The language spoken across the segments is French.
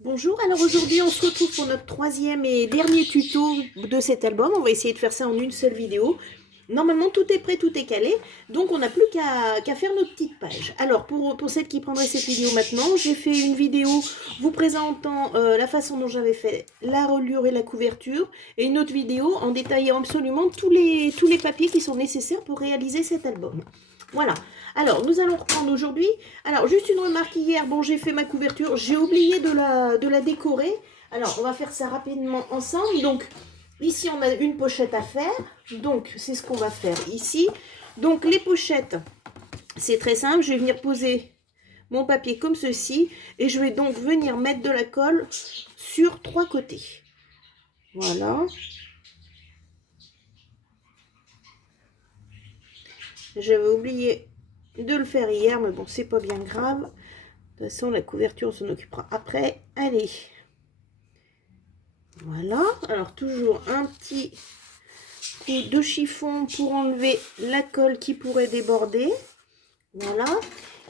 Bonjour, alors aujourd'hui on se retrouve pour notre troisième et dernier tuto de cet album. On va essayer de faire ça en une seule vidéo. Normalement tout est prêt, tout est calé, donc on n'a plus qu'à faire notre petite page. Alors pour celle qui prendrait cette vidéo maintenant, j'ai fait une vidéo vous présentant la façon dont j'avais fait la reliure et la couverture, et une autre vidéo en détaillant absolument tous les papiers qui sont nécessaires pour réaliser cet album. Voilà. Alors, nous allons reprendre aujourd'hui. Alors, juste une remarque hier. Bon, j'ai fait ma couverture. J'ai oublié de la décorer. Alors, on va faire ça rapidement ensemble. Donc, ici, on a une pochette à faire. Donc, c'est ce qu'on va faire ici. Donc, les pochettes, c'est très simple. Je vais venir poser mon papier comme ceci. Et je vais donc venir mettre de la colle sur 3 côtés. Voilà. J'avais oublié de le faire hier, mais bon, c'est pas bien grave. De toute façon, la couverture, on s'en occupera après. Allez. Voilà. Alors, toujours un petit coup de chiffon pour enlever la colle qui pourrait déborder. Voilà.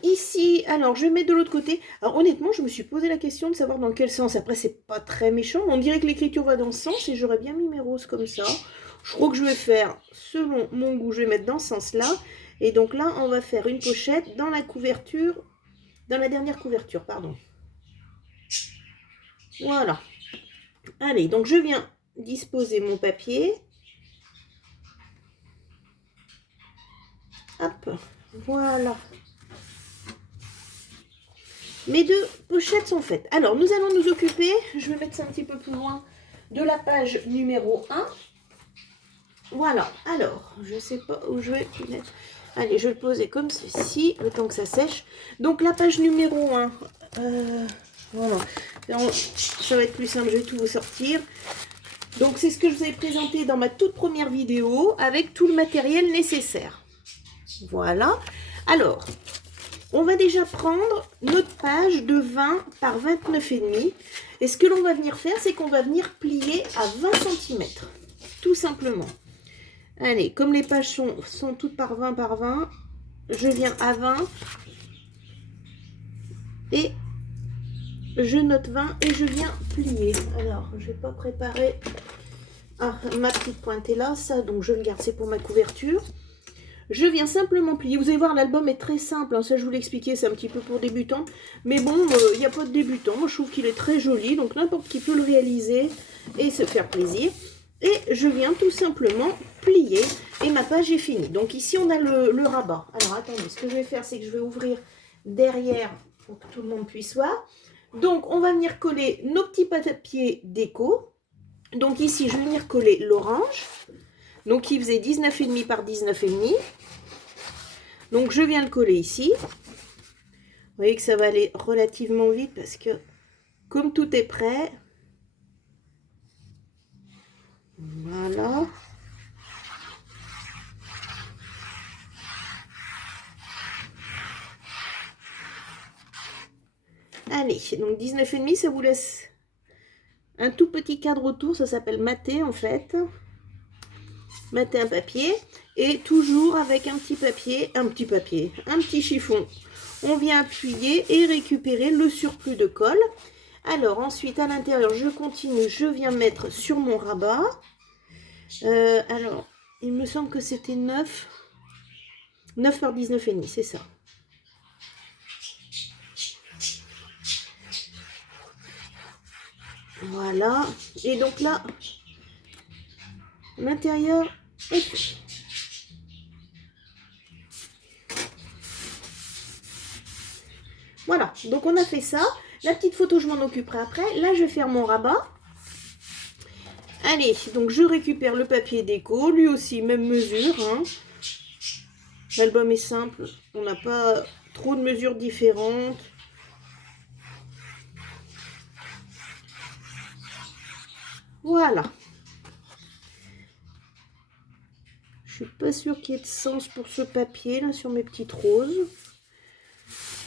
Ici, alors, je mets de l'autre côté. Alors, honnêtement, je me suis posé la question de savoir dans quel sens. Après, c'est pas très méchant. On dirait que l'écriture va dans ce sens et j'aurais bien mis mes roses comme ça. Je crois que je vais faire, selon mon goût, je vais mettre dans ce sens-là. Et donc là, on va faire une pochette dans la couverture, dans la dernière couverture, pardon. Voilà. Allez, donc je viens disposer mon papier. Hop, voilà. Mes deux pochettes sont faites. Alors, nous allons nous occuper, je vais mettre ça un petit peu plus loin, de la page numéro 1. Voilà, alors, je ne sais pas où je vais mettre. Allez, je vais le poser comme ceci, le temps que ça sèche. Donc, la page numéro 1, voilà. Ça va être plus simple, je vais tout vous sortir. Donc, c'est ce que je vous ai présenté dans ma toute première vidéo, avec tout le matériel nécessaire. Voilà. Alors, on va déjà prendre notre page de 20 par 29,5. Et ce que l'on va venir faire, c'est qu'on va venir plier à 20 cm. Tout simplement. Allez, comme les pages sont toutes par 20 par 20, je viens à 20 et je note 20 et je viens plier. Alors, je vais pas préparer ma petite pointe est là, ça, donc je le garde, c'est pour ma couverture. Je viens simplement plier. Vous allez voir, l'album est très simple, hein, ça je vous l'ai expliqué, c'est un petit peu pour débutants. Mais bon, il n'y a pas de débutant. Moi, je trouve qu'il est très joli, donc n'importe qui peut le réaliser et se faire plaisir. Et je viens tout simplement plier et ma page est finie. Donc ici, on a le rabat. Alors attendez, ce que je vais faire, c'est que je vais ouvrir derrière pour que tout le monde puisse voir. Donc, on va venir coller nos petits papiers déco. Donc ici, je vais venir coller l'orange. Donc, il faisait 19,5 par 19,5. Donc, je viens le coller ici. Vous voyez que ça va aller relativement vite parce que, comme tout est prêt, voilà. Allez, donc 19,5, ça vous laisse un tout petit cadre autour. Ça s'appelle mater en fait. Mater un papier. Et toujours avec un petit chiffon. On vient appuyer et récupérer le surplus de colle. Alors ensuite à l'intérieur, je continue, je viens mettre sur mon rabat. Alors, il me semble que c'était 9 par 19,5, c'est ça. Voilà. Et donc là, l'intérieur est fait. Voilà, donc on a fait ça. La petite photo, je m'en occuperai après. Là, je vais faire mon rabat. Allez, donc je récupère le papier déco. Lui aussi, même mesure. Hein. L'album est simple. On n'a pas trop de mesures différentes. Voilà. Je suis pas sûre qu'il y ait de sens pour ce papier, là, sur mes petites roses.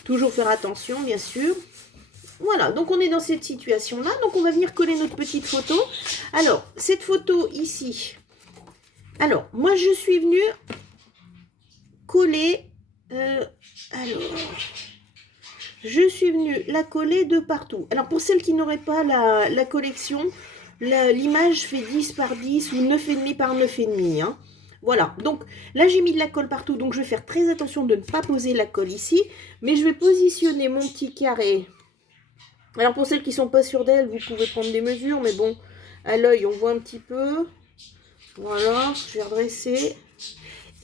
Toujours faire attention, bien sûr. Voilà, donc on est dans cette situation-là. Donc on va venir coller notre petite photo. Alors, cette photo ici. Alors, moi je suis venue coller... alors, je suis venue la coller de partout. Alors pour celles qui n'auraient pas la collection, l'image fait 10 par 10 ou 9,5 par 9,5. Hein. Voilà, donc là j'ai mis de la colle partout, donc je vais faire très attention de ne pas poser la colle ici. Mais je vais positionner mon petit carré. Alors pour celles qui ne sont pas sûres d'elles, vous pouvez prendre des mesures, mais bon, à l'œil on voit un petit peu. Voilà, je vais redresser.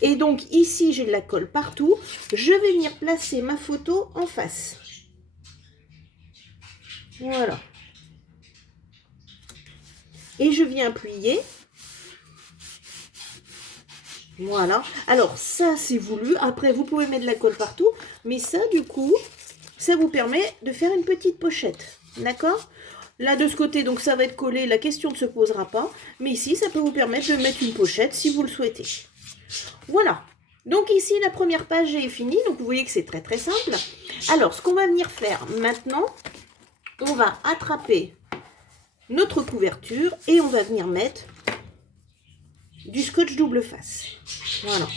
Et donc ici j'ai de la colle partout. Je vais venir placer ma photo en face. Voilà. Et je viens appuyer. Voilà. Alors ça c'est voulu. Après vous pouvez mettre de la colle partout. Mais ça du coup, ça vous permet de faire une petite pochette. D'accord ? Là de ce côté, donc ça va être collé. La question ne se posera pas. Mais ici, ça peut vous permettre de mettre une pochette si vous le souhaitez. Voilà. Donc ici, la première page est finie. Donc vous voyez que c'est très très simple. Alors ce qu'on va venir faire maintenant, on va attraper notre couverture et on va venir mettre du scotch double face. Voilà.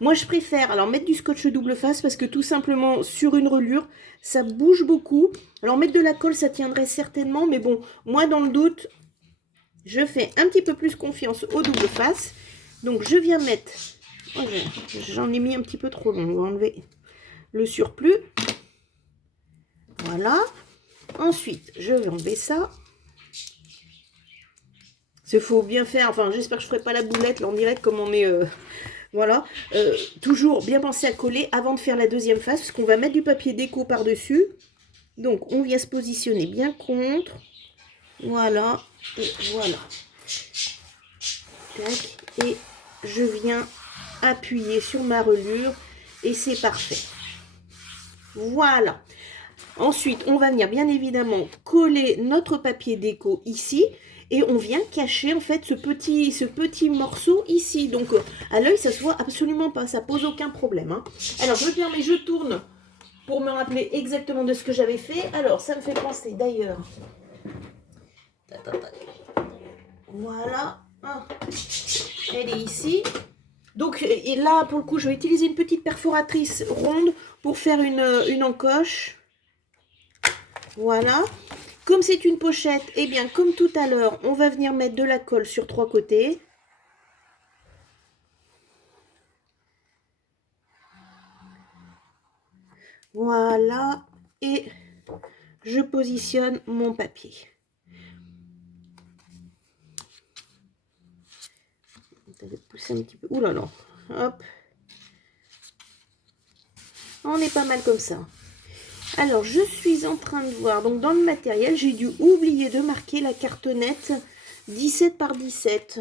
Moi je préfère alors mettre du scotch double face parce que tout simplement sur une reliure ça bouge beaucoup. Alors mettre de la colle ça tiendrait certainement, mais bon, moi dans le doute je fais un petit peu plus confiance au double face. Donc je viens mettre, oh, j'en ai mis un petit peu trop long, on va enlever le surplus. Voilà. Ensuite je vais enlever ça. Il faut bien faire, enfin j'espère que je ne ferai pas la boulette là en direct comme on est, voilà. Toujours bien penser à coller avant de faire la deuxième face, parce qu'on va mettre du papier déco par-dessus. Donc on vient se positionner bien contre, voilà, et voilà. Tac, et je viens appuyer sur ma reliure, et c'est parfait. Voilà. Ensuite, on va venir bien évidemment coller notre papier déco ici. Et on vient cacher en fait ce petit morceau ici. Donc à l'œil, ça se voit absolument pas, ça pose aucun problème. Hein. Alors je me permets, je tourne pour me rappeler exactement de ce que j'avais fait. Alors ça me fait penser d'ailleurs. Voilà. Ah. Elle est ici. Donc et là pour le coup, je vais utiliser une petite perforatrice ronde pour faire une encoche. Voilà. Comme c'est une pochette, eh bien, comme tout à l'heure, on va venir mettre de la colle sur 3 côtés. Voilà. Et je positionne mon papier. Je vais pousser un petit peu. Ouh là là. Hop. On est pas mal comme ça. Alors, je suis en train de voir. Donc, dans le matériel, j'ai dû oublier de marquer la cartonnette 17 par 17.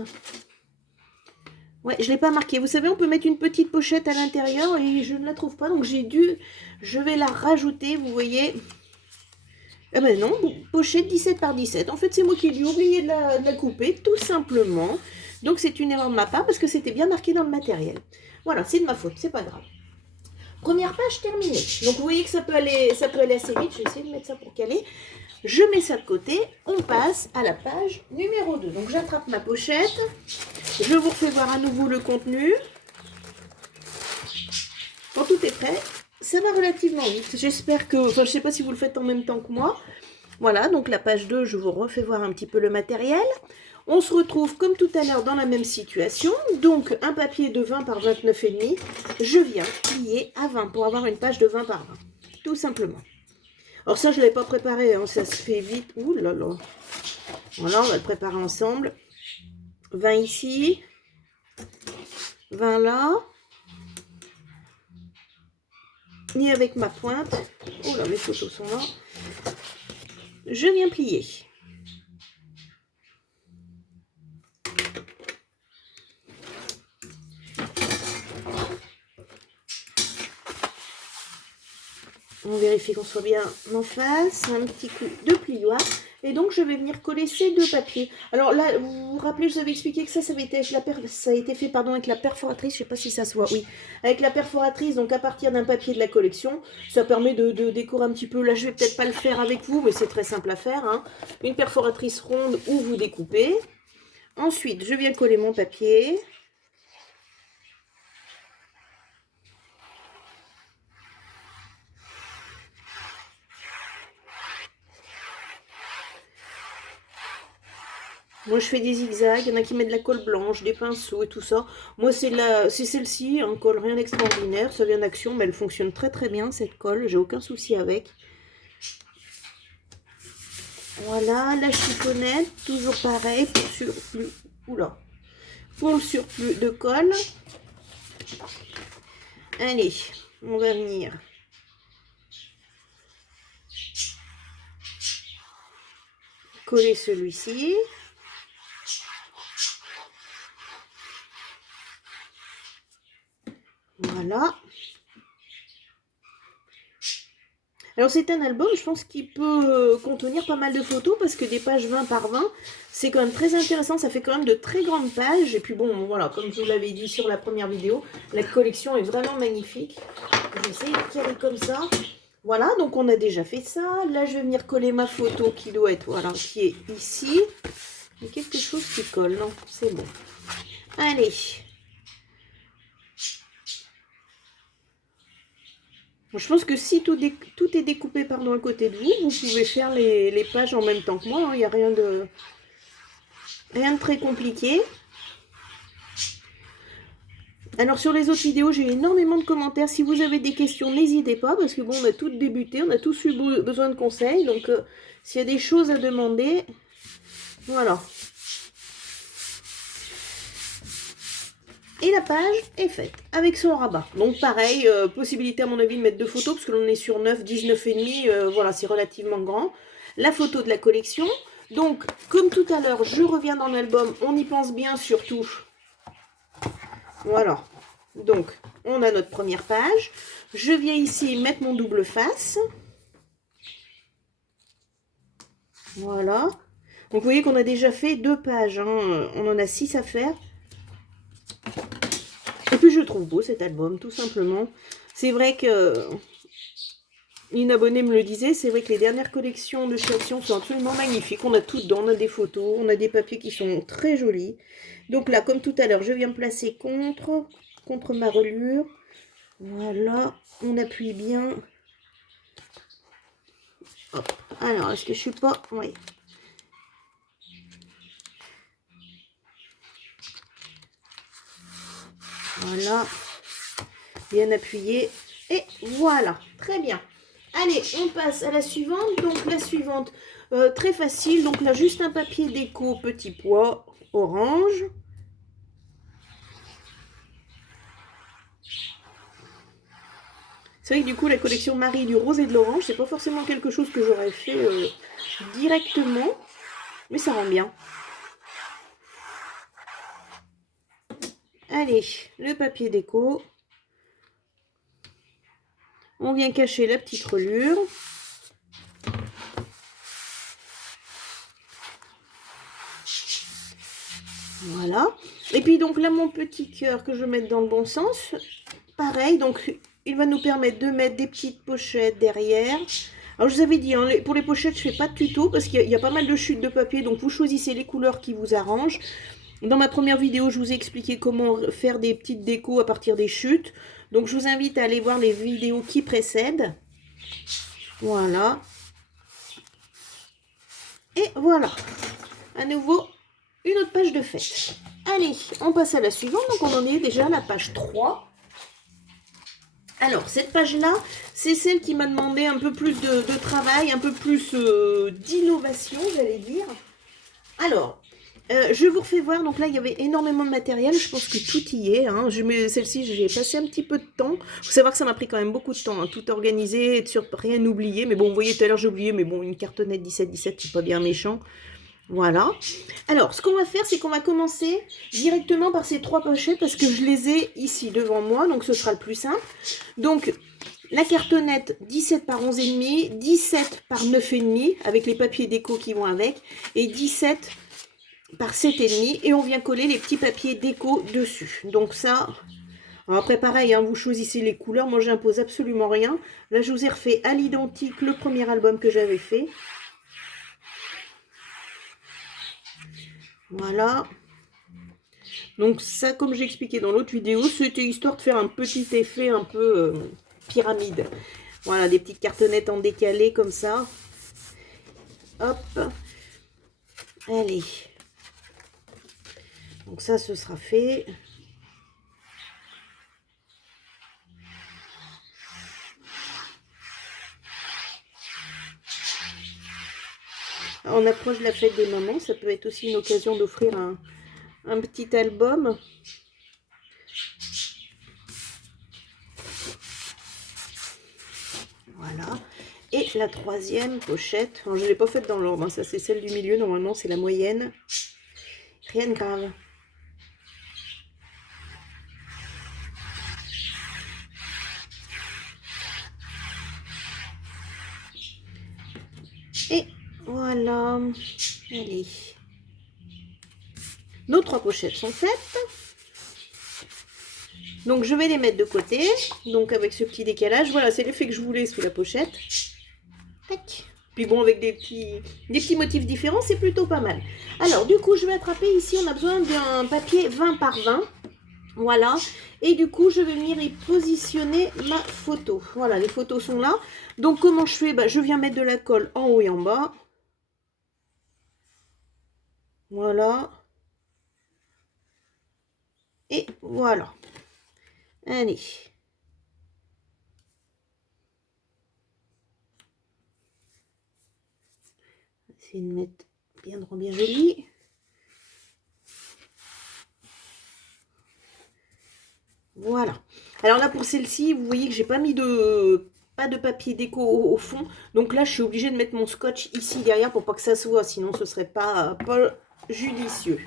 Ouais, je ne l'ai pas marqué. Vous savez, on peut mettre une petite pochette à l'intérieur et je ne la trouve pas. Donc, je vais la rajouter, vous voyez. Eh ben non, pochette 17 par 17. En fait, c'est moi qui ai dû oublier de la couper, tout simplement. Donc, c'est une erreur de ma part parce que c'était bien marqué dans le matériel. Voilà, c'est de ma faute, c'est pas grave. Première page terminée. Donc, vous voyez que ça peut aller assez vite. Je vais essayer de mettre ça pour caler. Je mets ça de côté. On passe à la page numéro 2. Donc, j'attrape ma pochette. Je vous refais voir à nouveau le contenu. Quand tout est prêt, ça va relativement vite. J'espère que... Enfin, je ne sais pas si vous le faites en même temps que moi. Voilà, donc la page 2, je vous refais voir un petit peu le matériel. On se retrouve comme tout à l'heure dans la même situation. Donc, un papier de 20 par 29,5. Je viens plier à 20 pour avoir une page de 20 par 20. Tout simplement. Alors ça, je ne l'avais pas préparé. Hein, ça se fait vite. Ouh là là. Voilà, on va le préparer ensemble. 20 ici. 20 là. Et avec ma pointe. Oh là, mes photos sont là. Je viens plier. On vérifie qu'on soit bien en face. Un petit coup de plioir. Et donc, je vais venir coller ces deux papiers. Alors là, vous vous rappelez, je vous avais expliqué que ça avait été ça a été fait avec la perforatrice. Je ne sais pas si ça se voit. Oui, avec la perforatrice, donc à partir d'un papier de la collection. Ça permet de décorer un petit peu. Là, je vais peut-être pas le faire avec vous, mais c'est très simple à faire. Hein. Une perforatrice ronde où vous découpez. Ensuite, je viens coller mon papier. Moi, je fais des zigzags. Il y en a qui mettent de la colle blanche, des pinceaux et tout ça. Moi, c'est celle-ci, un colle rien d'extraordinaire. Ça vient d'Action, mais elle fonctionne très très bien, cette colle. J'ai aucun souci avec. Voilà, la chiffonnette, toujours pareil, pour surplus. Oula. Pour le surplus de colle. Allez, on va venir. Coller celui-ci. Voilà. Alors c'est un album, je pense qu'il peut contenir pas mal de photos parce que des pages 20 par 20, c'est quand même très intéressant, ça fait quand même de très grandes pages. Et puis bon, voilà, comme je vous l'avais dit sur la première vidéo, la collection est vraiment magnifique. J'essaie de caler comme ça. Voilà, donc on a déjà fait ça. Là, je vais venir coller ma photo qui doit être, voilà, qui est ici. Il y a quelque chose qui colle, non, c'est bon. Allez. Je pense que si tout est découpé pardon, à côté de vous, vous pouvez faire les pages en même temps que moi. Il n'y a rien de très compliqué. Alors sur les autres vidéos, j'ai énormément de commentaires. Si vous avez des questions, n'hésitez pas, parce que bon, on a tous débuté, on a tous eu besoin de conseils. Donc s'il y a des choses à demander, voilà. Et la page est faite avec son rabat. Donc pareil, possibilité à mon avis de mettre 2 photos, parce que l'on est sur 9, 19,5, voilà, c'est relativement grand. La photo de la collection. Donc, comme tout à l'heure, je reviens dans l'album, on y pense bien surtout. Voilà. Donc, on a notre première page. Je viens ici mettre mon double face. Voilà. Donc, vous voyez qu'on a déjà fait 2 pages. Hein. On en a 6 à faire. Et puis je trouve beau cet album, tout simplement. C'est vrai que une abonnée me le disait, c'est vrai que les dernières collections de chez Action sont absolument magnifiques. On a tout dedans, on a des photos, on a des papiers qui sont très jolis. Donc là, comme tout à l'heure, je viens me placer contre ma reliure. Voilà, on appuie bien. Hop. Alors, est-ce que je suis pas... Oui. Voilà, bien appuyé. Et voilà, très bien. Allez, on passe à la suivante. Donc la suivante, très facile. Donc là, juste un papier déco petit pois orange. C'est vrai que du coup, la collection Marie du rose et de l'orange, c'est pas forcément quelque chose que j'aurais fait directement. Mais ça rend bien. Allez, le papier déco. On vient cacher la petite reliure. Voilà. Et puis donc là, mon petit cœur que je vais mettre dans le bon sens. Pareil, donc il va nous permettre de mettre des petites pochettes derrière. Alors je vous avais dit, hein, pour les pochettes, je ne fais pas de tuto parce qu'il y a pas mal de chutes de papier. Donc vous choisissez les couleurs qui vous arrangent. Dans ma première vidéo, je vous ai expliqué comment faire des petites décos à partir des chutes. Donc je vous invite à aller voir les vidéos qui précèdent. Voilà. Et voilà. À nouveau, une autre page de fête. Allez, on passe à la suivante. Donc on en est déjà à la page 3. Alors, cette page-là, c'est celle qui m'a demandé un peu plus de travail, un peu plus d'innovation, j'allais dire. Alors, je vous refais voir. Donc là, il y avait énormément de matériel. Je pense que tout y est. Hein. Celle-ci, j'ai passé un petit peu de temps. Il faut savoir que ça m'a pris quand même beaucoup de temps. Hein, tout organiser, être sûr de rien oublier. Mais bon, vous voyez, tout à l'heure, j'ai oublié. Mais bon, une cartonnette 17-17, c'est pas bien méchant. Voilà. Alors, ce qu'on va faire, c'est qu'on va commencer directement par ces 3 pochettes parce que je les ai ici devant moi, donc ce sera le plus simple. Donc, la cartonnette 17 par 11,5, 17 par 9,5 avec les papiers déco qui vont avec et 17 par 7,5 et on vient coller les petits papiers déco dessus. Donc ça, alors après pareil, hein, vous choisissez les couleurs, moi j'impose absolument rien. Là, je vous ai refait à l'identique le premier album que j'avais fait. Voilà. Donc ça, comme j'ai expliqué dans l'autre vidéo, c'était histoire de faire un petit effet un peu pyramide. Voilà, des petites cartonnettes en décalé comme ça. Hop. Allez. Donc ça, ce sera fait. On approche de la fête des mamans, ça peut être aussi une occasion d'offrir un petit album. Voilà. Et la troisième pochette, alors, je ne l'ai pas faite dans l'ordre, hein, ça c'est celle du milieu, normalement c'est la moyenne. Rien de grave. Et voilà. Allez. Nos 3 pochettes sont faites. Donc je vais les mettre de côté. Donc avec ce petit décalage. Voilà, c'est l'effet que je voulais sous la pochette. Tac. Puis bon, avec des petits motifs différents, c'est plutôt pas mal. Alors du coup, je vais attraper ici, on a besoin d'un papier 20 par 20. Voilà. Et du coup, je vais venir y positionner ma photo. Voilà, les photos sont là. Donc comment je fais? Bah, je viens mettre de la colle en haut et en bas. Voilà. Et voilà. Allez. On va essayer de mettre bien joli. Voilà. Alors là, pour celle-ci, vous voyez que j'ai pas mis pas de papier déco au fond. Donc là, je suis obligée de mettre mon scotch ici derrière pour pas que ça se voit. Sinon, ce serait pas judicieux.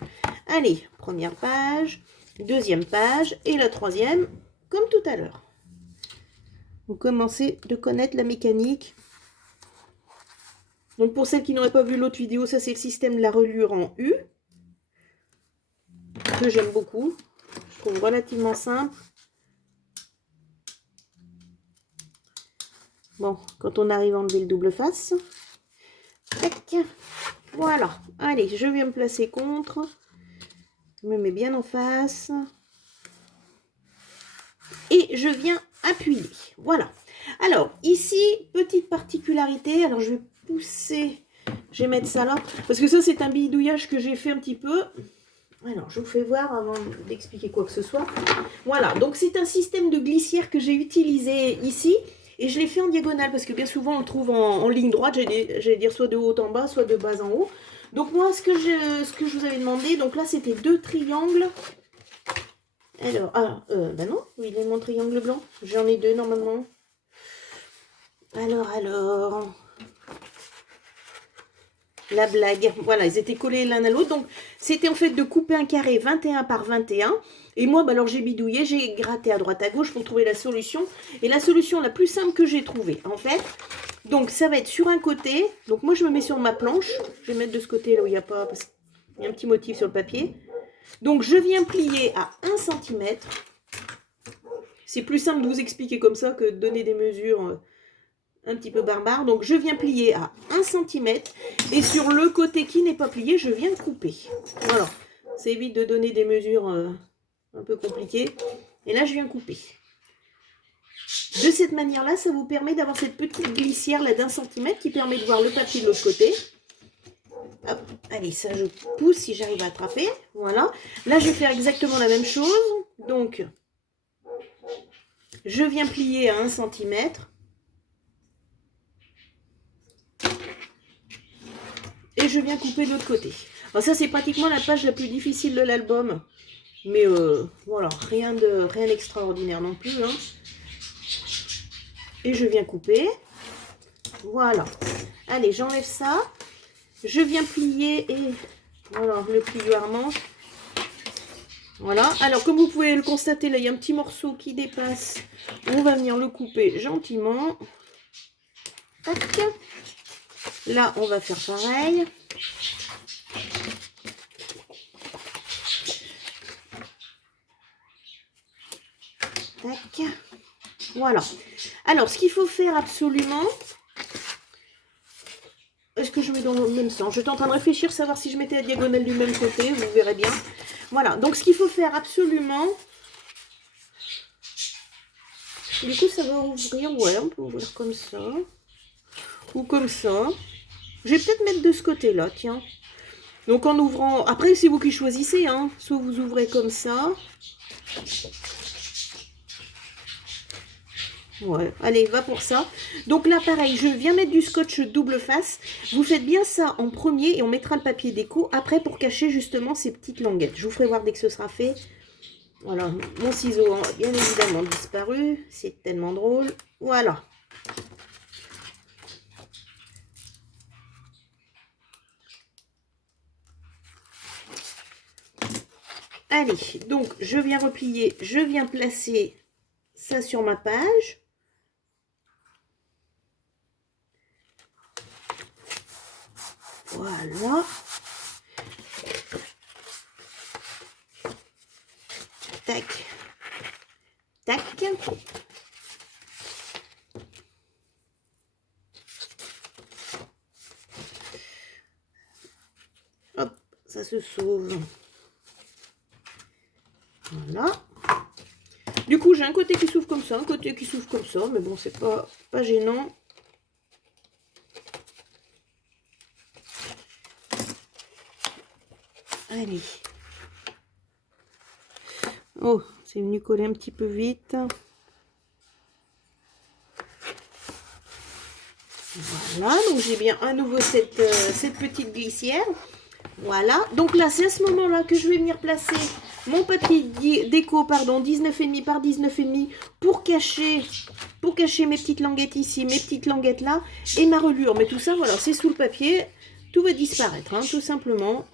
Allez, première page, deuxième page et la troisième, comme tout à l'heure. Vous commencez de connaître la mécanique. Donc pour celles qui n'auraient pas vu l'autre vidéo, ça c'est le système de la reliure en U. Que j'aime beaucoup. Je trouve relativement simple. Bon, quand on arrive à enlever le double face. Tac. Voilà. Allez, je viens me placer contre. Je me mets bien en face. Et je viens appuyer. Voilà. Alors, ici, petite particularité. Alors, je vais pousser. Je vais mettre ça là. Parce que ça, c'est un bidouillage que j'ai fait un petit peu. Alors, je vous fais voir avant d'expliquer quoi que ce soit. Voilà. Donc, c'est un système de glissière que j'ai utilisé ici. Et je l'ai fait en diagonale. Parce que bien souvent, on le trouve en ligne droite. J'allais dire soit de haut en bas, soit de bas en haut. Donc, moi, ce que je vous avais demandé. Donc là, c'était 2 triangles. Alors, bah non, il est mon triangle blanc. J'en ai 2 normalement. Alors. La blague. Voilà, ils étaient collés l'un à l'autre. Donc, c'était en fait de couper un carré 21 par 21. Et moi, bah, alors j'ai bidouillé, j'ai gratté à droite à gauche pour trouver la solution. Et la solution la plus simple que j'ai trouvée, en fait. Donc, ça va être sur un côté. Donc, moi, je me mets sur ma planche. Je vais mettre de ce côté là où il n'y a pas, parce qu'il y a un petit motif sur le papier. Donc, je viens plier à 1 cm. C'est plus simple de vous expliquer comme ça que de donner des mesures un petit peu barbares. Donc, je viens plier à 1 cm. Et sur le côté qui n'est pas plié, je viens de couper. Voilà. Ça évite de donner des mesures un peu compliquées. Et là, je viens couper. De cette manière-là, ça vous permet d'avoir cette petite glissière là d'1 cm qui permet de voir le papier de l'autre côté. Hop, allez, ça je pousse si j'arrive à attraper. Voilà. Là, je vais faire exactement la même chose. Donc, je viens plier à 1 cm. Et je viens couper de l'autre côté. Alors ça, c'est pratiquement la page la plus difficile de l'album. Mais voilà, rien d'extraordinaire non plus. Hein. Et je viens couper. Voilà. Allez, j'enlève ça. Je viens plier et voilà, le plioirement. Voilà. Alors, comme vous pouvez le constater, là, il y a un petit morceau qui dépasse. On va venir le couper gentiment. Tac. Là, on va faire pareil. Tac. Voilà. Alors, ce qu'il faut faire absolument... Est-ce que je mets dans le même sens? J'étais en train de réfléchir, savoir si je mettais la diagonale du même côté. Vous verrez bien. Voilà. Donc, ce qu'il faut faire absolument... Du coup, ça va ouvrir. Ouais, on peut ouvrir comme ça. Ou comme ça. Je vais peut-être mettre de ce côté-là, tiens. Donc en ouvrant, après c'est vous qui choisissez, hein. Soit vous ouvrez comme ça. Ouais, allez, va pour ça. Donc là, pareil, je viens mettre du scotch double face. Vous faites bien ça en premier et on mettra le papier déco après pour cacher justement ces petites languettes. Je vous ferai voir dès que ce sera fait. Voilà, mon ciseau a bien évidemment disparu. C'est tellement drôle. Voilà. Allez, donc je viens replier, je viens placer ça sur ma page. Voilà. Tac. Tac. Hop, ça se sauve. Voilà. Du coup, j'ai un côté qui s'ouvre comme ça, un côté qui s'ouvre comme ça, mais bon, c'est pas gênant. Allez. Oh, c'est venu coller un petit peu vite. Voilà, donc j'ai bien à nouveau cette petite glissière. Voilà, donc là, c'est à ce moment-là que je vais venir placer mon papier déco, pardon, 19,5 par 19,5 pour cacher mes petites languettes ici, mes petites languettes là, et ma reliure. Mais tout ça, voilà, c'est sous le papier. Tout va disparaître, hein, tout simplement.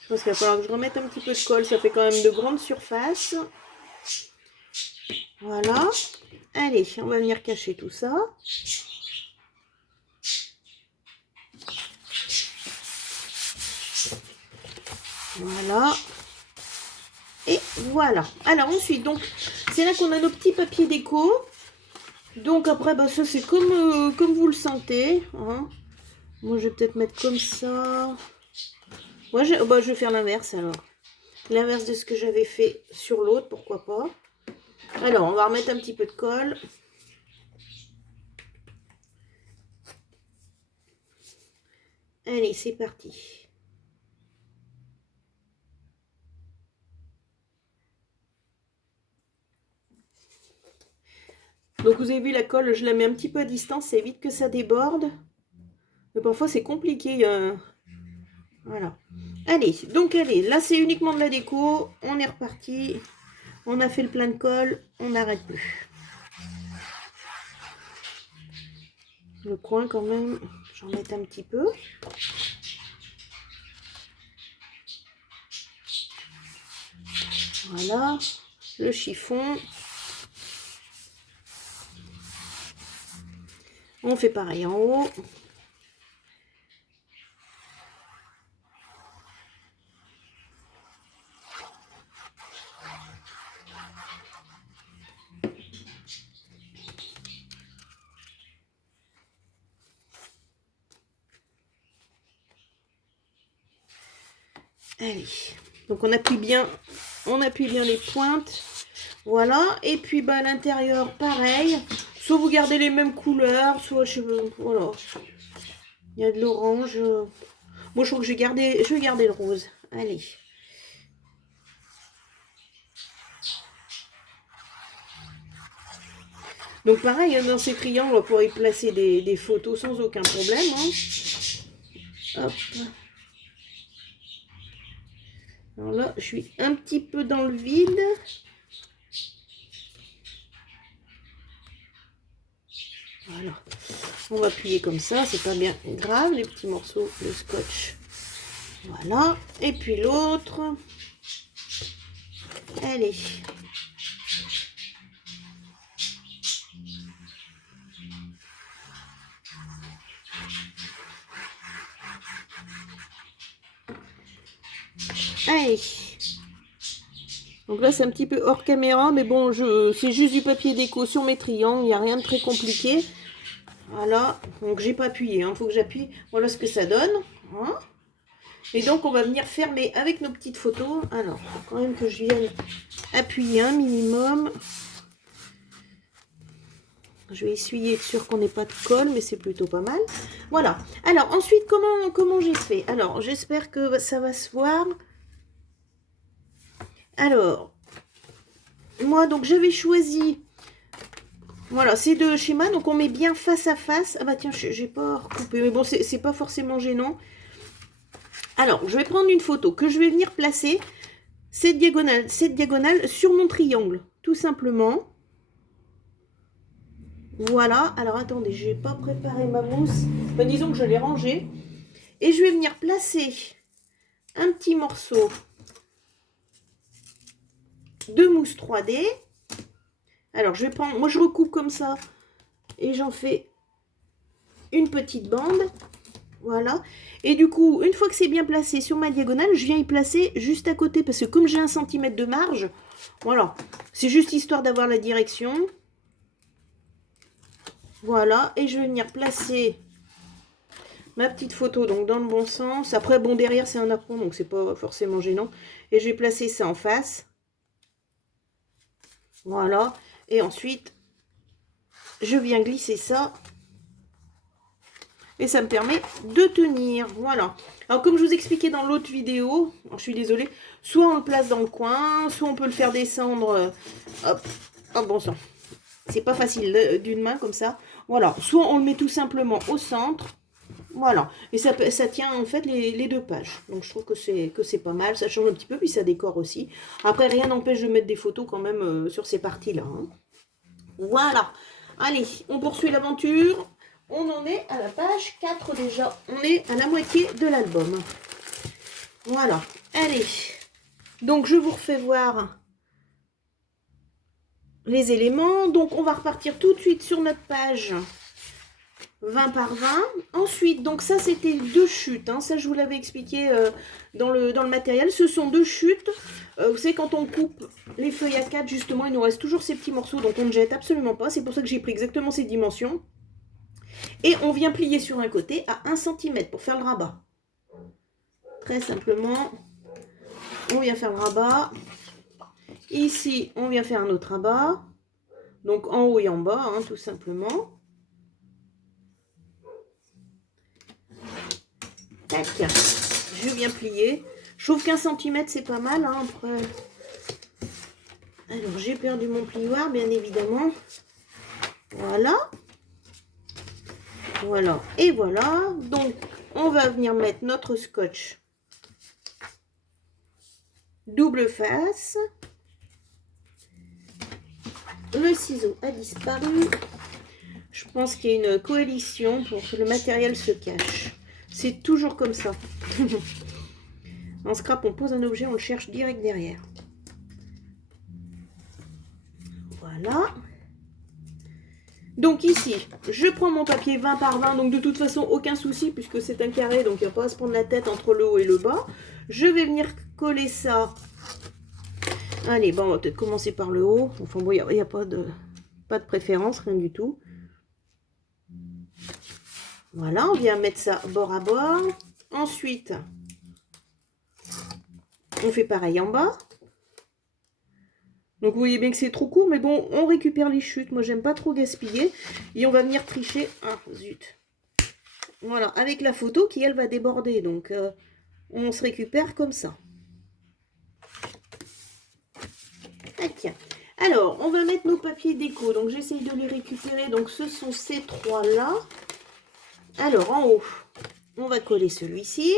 Je pense qu'il va falloir que je remette un petit peu de colle. Ça fait quand même de grandes surfaces. Voilà. Allez, on va venir cacher tout ça. Voilà. Et voilà. Alors ensuite, donc, c'est là qu'on a nos petits papiers déco. Donc après, bah, ça c'est comme vous le sentez. Hein. Moi, je vais peut-être mettre comme ça. Moi, je vais faire l'inverse alors. L'inverse de ce que j'avais fait sur l'autre, pourquoi pas. Alors, on va remettre un petit peu de colle. Allez, c'est parti. Donc, vous avez vu, la colle, je la mets un petit peu à distance, ça évite que ça déborde. Mais parfois, c'est compliqué. Voilà. Allez, donc allez, là, c'est uniquement de la déco. On est reparti. On a fait le plein de colle. On n'arrête plus. Le coin, quand même, j'en mets un petit peu. Voilà. Le chiffon. On fait pareil en haut. Allez, donc on appuie bien les pointes. Voilà, et puis bah, à l'intérieur, pareil. Soit vous gardez les mêmes couleurs, soit je voilà. Il y a de l'orange. Moi, je trouve que je vais garder le rose. Allez. Donc pareil, hein, dans ces triangles, on pourrait y placer des photos sans aucun problème. Hein. Hop. Alors là, je suis un petit peu dans le vide. Voilà. On va appuyer comme ça, c'est pas bien grave, les petits morceaux de scotch. Voilà. Et puis l'autre. Allez. Allez. Donc là, c'est un petit peu hors caméra, mais bon, c'est juste du papier déco sur mes triangles, il n'y a rien de très compliqué. Voilà, donc j'ai pas appuyé, il faut que j'appuie. Voilà ce que ça donne. Hein. Et donc, on va venir fermer avec nos petites photos. Alors, faut quand même que je vienne appuyer un minimum. Je vais essuyer, être sûr qu'on n'ait pas de colle, mais c'est plutôt pas mal. Voilà. Alors, ensuite, comment j'ai fait? Alors, j'espère que ça va se voir. Alors, moi, donc, j'avais choisi... Voilà, ces deux schémas. Donc, on met bien face à face. Ah bah tiens, j'ai pas recoupé. Mais bon, c'est pas forcément gênant. Alors, je vais prendre une photo que je vais venir placer cette diagonale sur mon triangle. Tout simplement. Voilà, alors attendez, je n'ai pas préparé ma mousse. Enfin, disons que je l'ai rangée. Et je vais venir placer un petit morceau de mousse 3D. Alors, je vais prendre, moi je recoupe comme ça. Et j'en fais une petite bande. Voilà. Et du coup, une fois que c'est bien placé sur ma diagonale, je viens y placer juste à côté. Parce que comme j'ai 1 cm de marge, voilà. C'est juste histoire d'avoir la direction. Voilà. Et je vais venir placer... ma petite photo donc dans le bon sens. Après bon, derrière c'est un apron, donc c'est pas forcément gênant. Et je vais placer ça en face. Voilà. Et ensuite je viens glisser ça. Et ça me permet de tenir. Voilà. Alors comme je vous expliquais dans l'autre vidéo, alors je suis désolée, soit on le place dans le coin, soit on peut le faire descendre. Hop, hop, bon sang. C'est pas facile d'une main comme ça. Voilà. Soit on le met tout simplement au centre. Voilà, et ça tient en fait les 2 pages. Donc je trouve que c'est pas mal, ça change un petit peu, puis ça décore aussi. Après, rien n'empêche de mettre des photos quand même sur ces parties-là. Hein. Voilà, allez, on poursuit l'aventure. On en est à la page 4 déjà. On est à la moitié de l'album. Voilà, allez. Donc je vous refais voir les éléments. Donc on va repartir tout de suite sur notre page 20 par 20. Ensuite, donc ça c'était 2 chutes. Hein. Ça je vous l'avais expliqué dans le matériel. Ce sont 2 chutes. Vous savez, quand on coupe les feuilles A4, justement, il nous reste toujours ces petits morceaux. Donc on ne jette absolument pas. C'est pour ça que j'ai pris exactement ces dimensions. Et on vient plier sur un côté à 1 cm pour faire le rabat. Très simplement, on vient faire le rabat. Ici, on vient faire un autre rabat. Donc en haut et en bas, hein, tout simplement. Tac, je viens plier. Je trouve qu'1 cm c'est pas mal. Hein, après. Alors j'ai perdu mon plioir, bien évidemment. Voilà. Voilà. Et voilà. Donc on va venir mettre notre scotch double face. Le ciseau a disparu. Je pense qu'il y a une coalition pour que le matériel se cache. C'est toujours comme ça. En scrap, on pose un objet, on le cherche direct derrière. Voilà. Donc ici, je prends mon papier 20 par 20. Donc de toute façon, aucun souci puisque c'est un carré. Donc il n'y a pas à se prendre la tête entre le haut et le bas. Je vais venir coller ça. Allez, bon, on va peut-être commencer par le haut. Enfin bon, il n'y a pas de préférence, rien du tout. Voilà, on vient mettre ça bord à bord. Ensuite, on fait pareil en bas. Donc vous voyez bien que c'est trop court, mais bon, on récupère les chutes. Moi, j'aime pas trop gaspiller. Et on va venir tricher. Ah, zut. Voilà, avec la photo qui, elle, va déborder. Donc, on se récupère comme ça. Tac. Alors, on va mettre nos papiers déco. Donc, j'essaye de les récupérer. Donc, ce sont ces 3-là. Alors, en haut, on va coller celui-ci.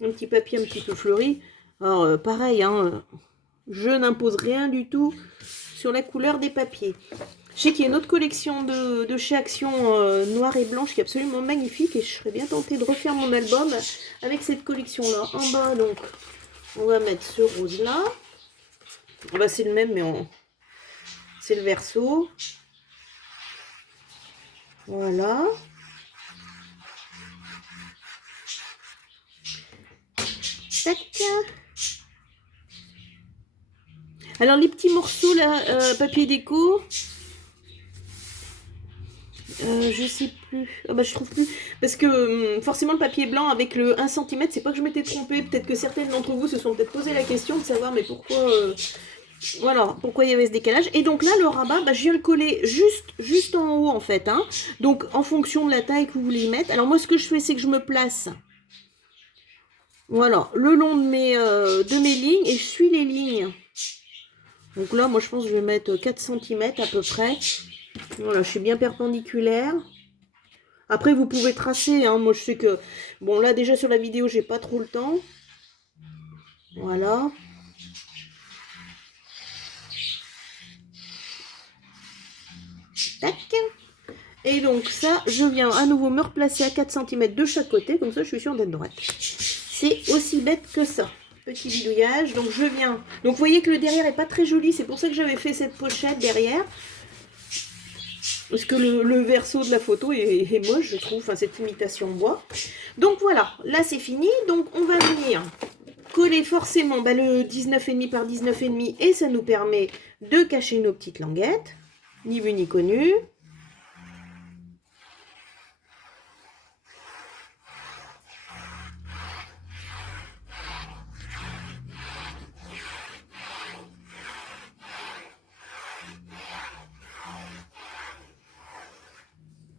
Un petit papier un petit peu fleuri. Alors, pareil, hein, je n'impose rien du tout sur la couleur des papiers. Je sais qu'il y a une autre collection de chez Action noire et blanche qui est absolument magnifique. Et je serais bien tentée de refaire mon album avec cette collection-là. En bas, donc, on va mettre ce rose-là. Bah, c'est le même, mais c'est le verso. Voilà. Tac. Alors les petits morceaux là, papier déco, je sais plus. Ah bah je trouve plus. Parce que forcément le papier blanc avec le 1 cm, c'est pas que je m'étais trompée. Peut-être que certaines d'entre vous se sont peut-être posé la question de savoir mais pourquoi. Voilà, pourquoi il y avait ce décalage. Et donc là, le rabat, bah, je viens le coller juste en haut en fait. Hein. Donc en fonction de la taille que vous voulez y mettre. Alors moi, ce que je fais, c'est que je me place. Voilà, le long de mes lignes et je suis les lignes. Donc là, moi, je pense que je vais mettre 4 cm à peu près. Voilà, je suis bien perpendiculaire. Après, vous pouvez tracer. Hein. Moi, je sais que... Bon, là, déjà, sur la vidéo, j'ai pas trop le temps. Voilà. Tac. Et donc, ça, je viens à nouveau me replacer à 4 cm de chaque côté. Comme ça, je suis sûre d'être droite. C'est aussi bête que ça. Petit bidouillage. Donc, je viens... Donc, vous voyez que le derrière est pas très joli. C'est pour ça que j'avais fait cette pochette derrière. Parce que le verso de la photo est moche, je trouve, enfin, cette imitation bois. Donc voilà, là c'est fini. Donc on va venir coller forcément le 19,5 par 19,5 et ça nous permet de cacher nos petites languettes. Ni vu ni connu.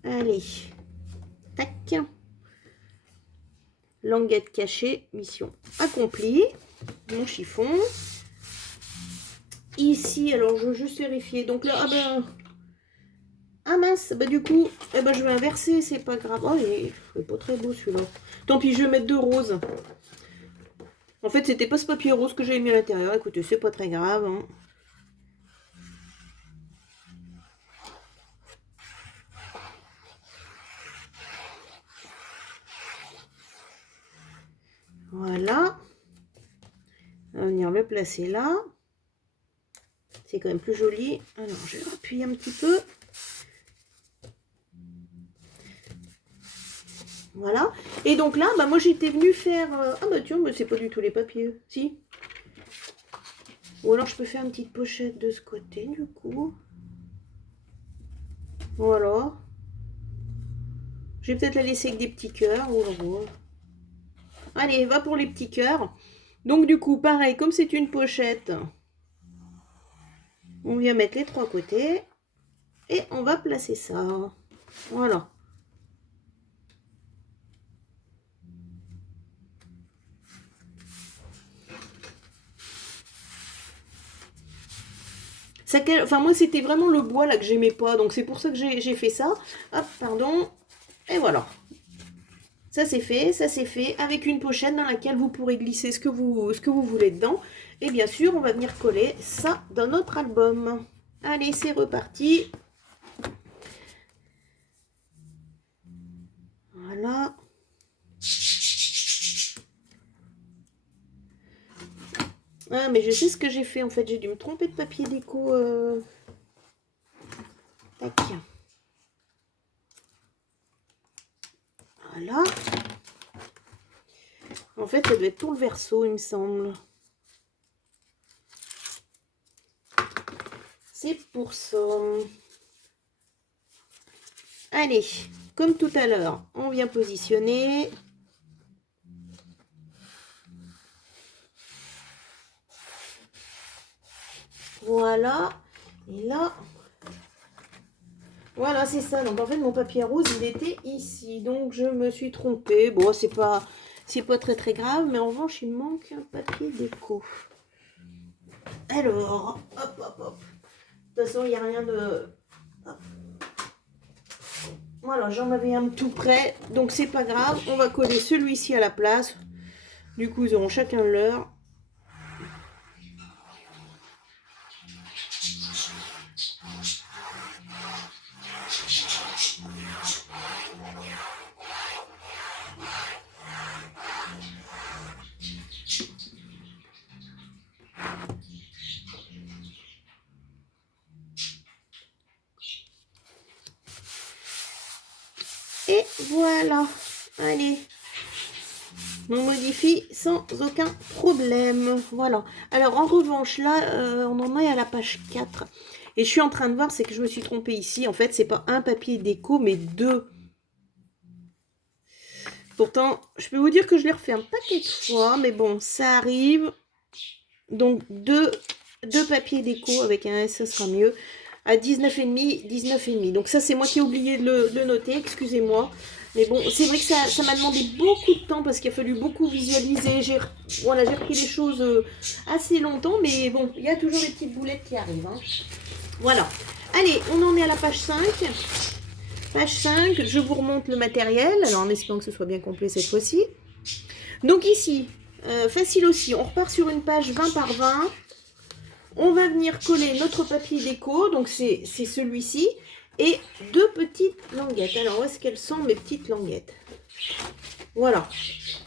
Allez, tac. Languette cachée, mission accomplie. Mon chiffon. Ici, alors je veux juste vérifier. Donc là, ah mince, bah du coup, je vais inverser, c'est pas grave. Oh, il est pas très beau celui-là. Tant pis, je vais mettre 2 roses. En fait, c'était pas ce papier rose que j'avais mis à l'intérieur. Écoutez, c'est pas très grave. Hein. Voilà. On va venir le placer là. C'est quand même plus joli. Alors, je vais appuyer un petit peu. Voilà. Et donc là, moi j'étais venue faire... Ah bah tiens, mais c'est pas du tout les papiers. Si. Ou alors je peux faire une petite pochette de ce côté du coup. Voilà. Je vais peut-être la laisser avec des petits cœurs. Oh, allez, va pour les petits cœurs. Donc du coup, pareil, comme c'est une pochette, on vient mettre les 3 côtés. Et on va placer ça. Voilà. Ça, enfin, moi, c'était vraiment le bois là que j'aimais pas. Donc, c'est pour ça que j'ai fait ça. Hop, pardon. Et voilà. Ça, c'est fait. Ça, c'est fait. Avec une pochette dans laquelle vous pourrez glisser ce que vous voulez dedans. Et bien sûr, on va venir coller ça dans notre album. Allez, c'est reparti. Voilà. Ah, mais je sais ce que j'ai fait. En fait, j'ai dû me tromper de papier déco. Tac. Voilà. En fait, ça doit être tout le verso, il me semble. C'est pour ça. Allez, comme tout à l'heure, on vient positionner. Voilà. Et là, voilà, c'est ça. Donc en fait, mon papier rose, il était ici. Donc je me suis trompée. Bon, c'est pas très très grave. Mais en revanche, il me manque un papier déco. Alors, hop, hop, hop. De toute façon, il n'y a rien de... Hop. Voilà, j'en avais un tout près. Donc c'est pas grave. On va coller celui-ci à la place. Du coup, ils auront chacun leur. Et voilà. Allez. On modifie sans aucun problème. Voilà. Alors, en revanche, là, on en est à la page 4. Et je suis en train de voir, c'est que je me suis trompée ici. En fait, c'est pas un papier déco, mais deux. Pourtant, je peux vous dire que je l'ai refait un paquet de fois, mais bon, ça arrive. Donc, deux papiers déco avec un S, ce sera mieux. À 19,5, 19,5. Donc ça, c'est moi qui ai oublié de le noter, excusez-moi. Mais bon, c'est vrai que ça m'a demandé beaucoup de temps parce qu'il a fallu beaucoup visualiser. J'ai repris les choses assez longtemps, mais bon, il y a toujours des petites boulettes qui arrivent. Hein. Voilà. Allez, on en est à la page 5. Page 5, je vous remonte le matériel, alors en espérant que ce soit bien complet cette fois-ci. Donc ici, facile aussi, on repart sur une page 20 par 20. On va venir coller notre papier déco, donc c'est celui-ci, et deux petites languettes. Alors où est-ce qu'elles sont mes petites languettes? Voilà.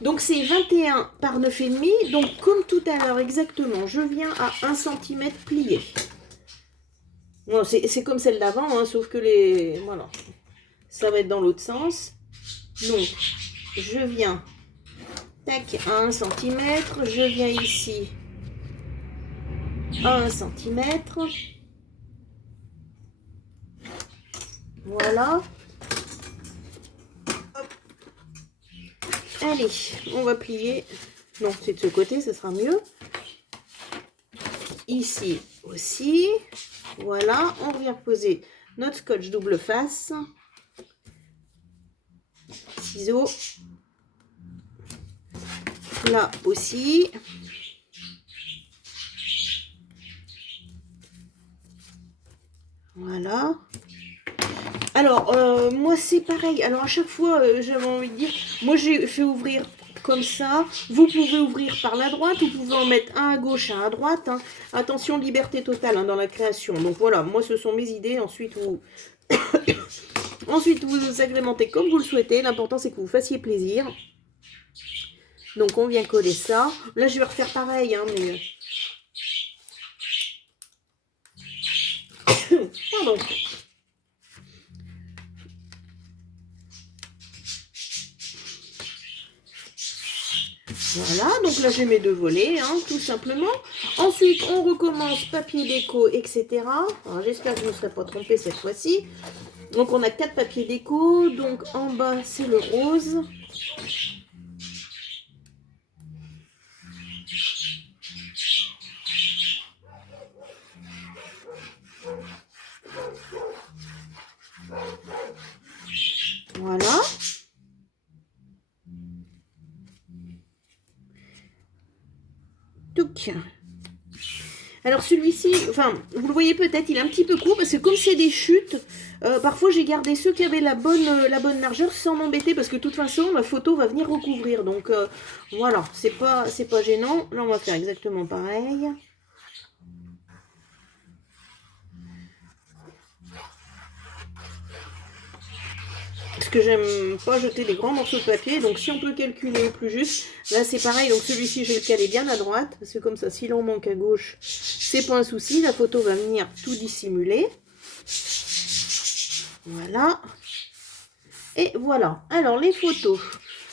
Donc c'est 21 par 9,5, donc comme tout à l'heure exactement, je viens à 1 cm plié. Bon, c'est comme celle d'avant, hein, sauf que les... Voilà. Ça va être dans l'autre sens. Donc, je viens, tac, à 1 cm. Je viens ici à 1 cm. Voilà. Hop. Allez, on va plier. Non, c'est de ce côté, ce sera mieux. Ici aussi. Voilà, on revient poser notre scotch double face. Ciseaux. Là aussi. Voilà. Alors, moi c'est pareil. Alors à chaque fois, j'avais envie de dire, moi j'ai fait ouvrir comme ça. Vous pouvez ouvrir par la droite, vous pouvez en mettre un à gauche, un à droite. Hein. Attention, liberté totale hein, dans la création. Donc voilà, moi ce sont mes idées. Ensuite, Ensuite, vous agrémentez comme vous le souhaitez. L'important, c'est que vous fassiez plaisir. Donc, on vient coller ça. Là, je vais refaire pareil, hein, mais... Pardon. Voilà, donc là j'ai mes deux volets, hein, tout simplement. Ensuite, on recommence papier déco, etc. J'espère que je ne me serai pas trompée cette fois-ci. Donc on a 4 papiers déco, donc en bas c'est le rose. Voilà. Touc. Alors celui-ci, enfin, vous le voyez peut-être, il est un petit peu court parce que comme c'est des chutes, parfois j'ai gardé ceux qui avaient la bonne largeur sans m'embêter parce que de toute façon, la photo va venir recouvrir. Donc voilà, c'est pas gênant. Là, on va faire exactement pareil. Parce que j'aime pas jeter des grands morceaux de papier, donc si on peut calculer au plus juste, là c'est pareil, donc celui-ci je vais le caler bien à droite, parce que comme ça s'il en manque à gauche, c'est pas un souci, la photo va venir tout dissimuler. Voilà. Et voilà, alors les photos.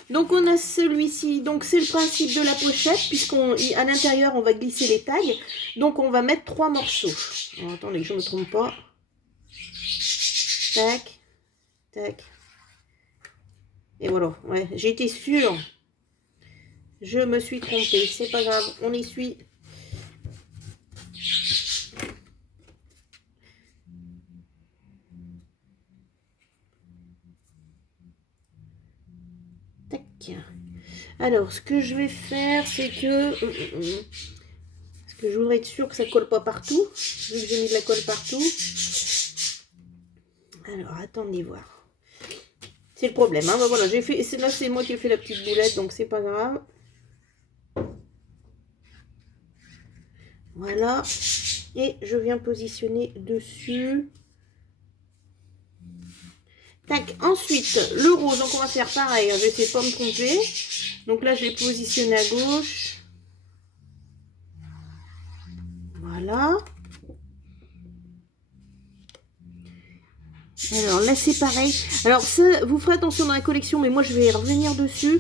Donc on a celui-ci, donc c'est le principe de la pochette, puisqu'à l'intérieur on va glisser les tags, donc on va mettre 3 morceaux. Alors, attendez que je ne me trompe pas. Tac, tac. Et voilà, ouais, j'ai été sûre. Je me suis trompée, c'est pas grave, on essuie. Tac. Alors, ce que je vais faire, c'est que... Parce que je voudrais être sûre que ça colle pas partout. Vu que j'ai mis de la colle partout. Alors, attendez voir. C'est le problème, hein. Ben voilà, j'ai fait... Là, c'est moi qui ai fait la petite boulette, donc c'est pas grave. Voilà. Et je viens positionner dessus. Tac. Ensuite, le rose. Donc, on va faire pareil. Je vais essayer de pas me tromper. Donc là, je l'ai positionné à gauche. Voilà. Alors là, c'est pareil. Alors, ça, vous ferez attention dans la collection, mais moi, je vais revenir dessus.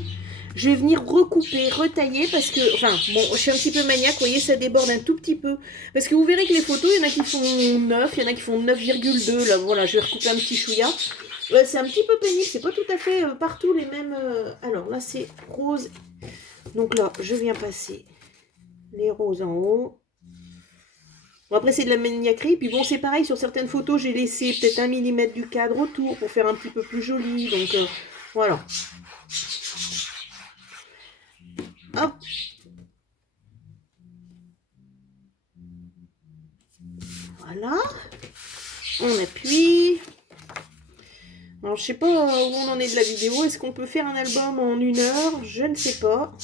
je vais venir recouper, retailler parce que, enfin, bon, je suis un petit peu maniaque, vous voyez, ça déborde un tout petit peu. Parce que vous verrez que les photos, il y en a qui font 9, il y en a qui font 9,2, là, voilà, je vais recouper un petit chouïa. C'est un petit peu pénible, c'est pas tout à fait partout les mêmes... Alors là, c'est rose. Donc là, je viens passer les roses en haut. Bon, après, c'est de la maniaquerie. Puis bon, c'est pareil, sur certaines photos, j'ai laissé peut-être 1 mm du cadre autour pour faire un petit peu plus joli. Donc, voilà. Hop. Voilà. On appuie. Alors, je sais pas où on en est de la vidéo. Est-ce qu'on peut faire un album en 1 heure? Je ne sais pas.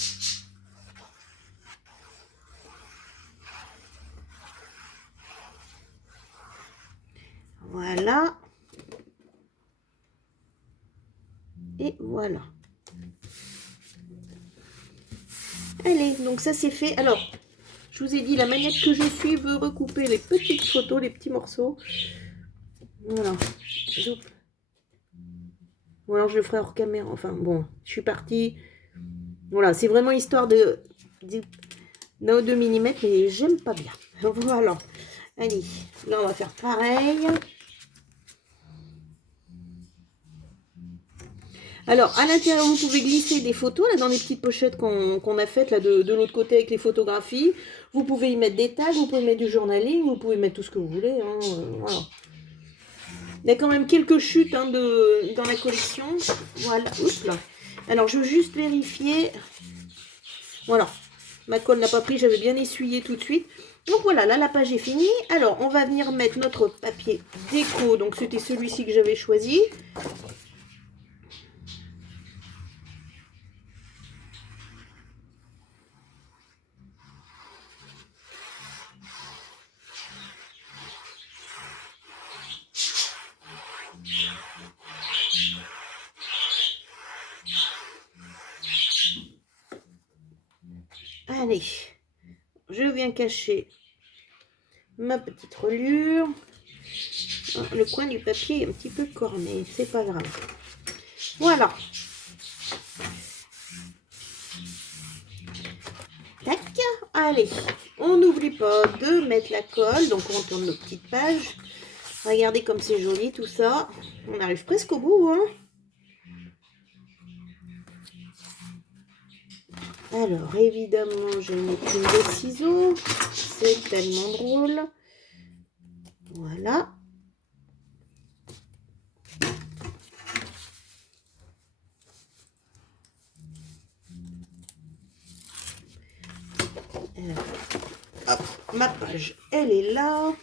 Voilà. Et voilà. Allez, donc ça c'est fait. Alors, je vous ai dit, la maniaque que je suis veut recouper les petites photos, les petits morceaux. Voilà. Ou alors je le ferai hors caméra. Enfin bon, je suis partie. Voilà, c'est vraiment histoire de 2 mm, mais j'aime pas bien. Voilà. Allez, là on va faire pareil. Alors, à l'intérieur, vous pouvez glisser des photos, là, dans les petites pochettes qu'on a faites, là, de l'autre côté, avec les photographies. Vous pouvez y mettre des tags, vous pouvez mettre du journaling, vous pouvez mettre tout ce que vous voulez. Hein, voilà. Il y a quand même quelques chutes hein, dans la collection. Voilà, oups là. Alors, je veux juste vérifier. Voilà, ma colle n'a pas pris, j'avais bien essuyé tout de suite. Donc voilà, là, la page est finie. Alors, on va venir mettre notre papier déco. Donc, c'était celui-ci que j'avais choisi. Allez, je viens cacher ma petite reliure. Le coin du papier est un petit peu corné, c'est pas grave. Voilà. Tac. Allez, on n'oublie pas de mettre la colle. Donc on tourne nos petites pages. Regardez comme c'est joli tout ça. On arrive presque au bout, hein. Alors, évidemment, je n'ai plus de ciseaux. C'est tellement drôle. Voilà. Hop, ma page, elle est là.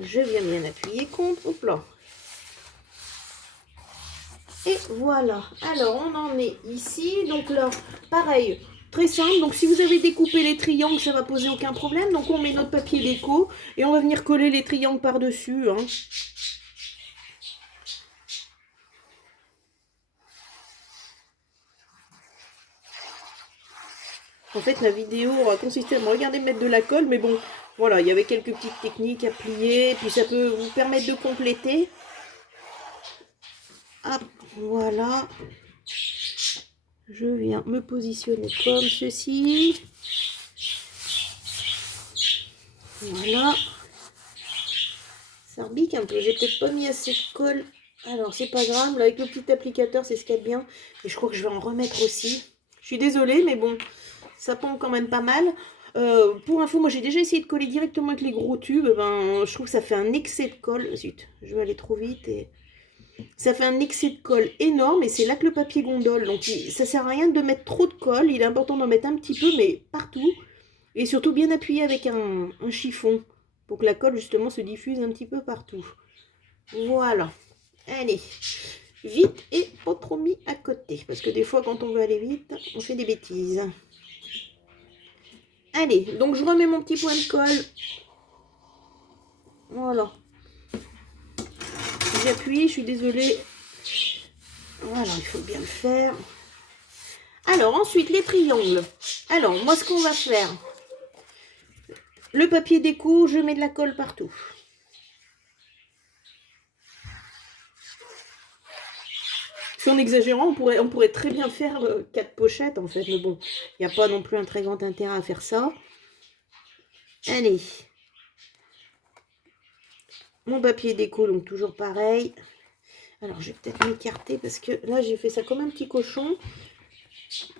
Je viens bien appuyer contre. Hop là. Et voilà. Alors, on en est ici. Donc là, pareil, très simple. Donc, si vous avez découpé les triangles, ça va poser aucun problème. Donc, on met notre papier déco et on va venir coller les triangles par-dessus. Hein. En fait, la vidéo a consisté à me regarder mettre de la colle. Mais bon, voilà, il y avait quelques petites techniques à plier. Puis, ça peut vous permettre de compléter. Hop, voilà. Je viens me positionner comme ceci. Voilà. Ça rebique un peu. J'ai peut-être pas mis assez de colle. Alors, c'est pas grave. Là, avec le petit applicateur, c'est ce qu'il y a de bien. Et je crois que je vais en remettre aussi. Je suis désolée, mais bon, ça pend quand même pas mal. Pour info, moi, j'ai déjà essayé de coller directement avec les gros tubes. Ben, je trouve que ça fait un excès de colle. Zut, je vais aller trop vite et... Ça fait un excès de colle énorme et c'est là que le papier gondole. Donc ça sert à rien de mettre trop de colle. Il est important d'en mettre un petit peu, mais partout. Et surtout bien appuyé avec un chiffon pour que la colle justement se diffuse un petit peu partout. Voilà. Allez. Vite et pas trop mis à côté. Parce que des fois quand on veut aller vite, on fait des bêtises. Allez. Donc je remets mon petit point de colle. Voilà. J'appuie, je suis désolée. Voilà, il faut bien le faire. Alors, ensuite, les triangles. Alors, moi, ce qu'on va faire, Le papier déco, je mets de la colle partout. Si en exagérant, on pourrait très bien faire 4 pochettes en fait, mais bon, il n'y a pas non plus un très grand intérêt à faire ça. Allez. Mon papier déco, donc toujours pareil. Alors, je vais peut-être m'écarter parce que là, j'ai fait ça comme un petit cochon.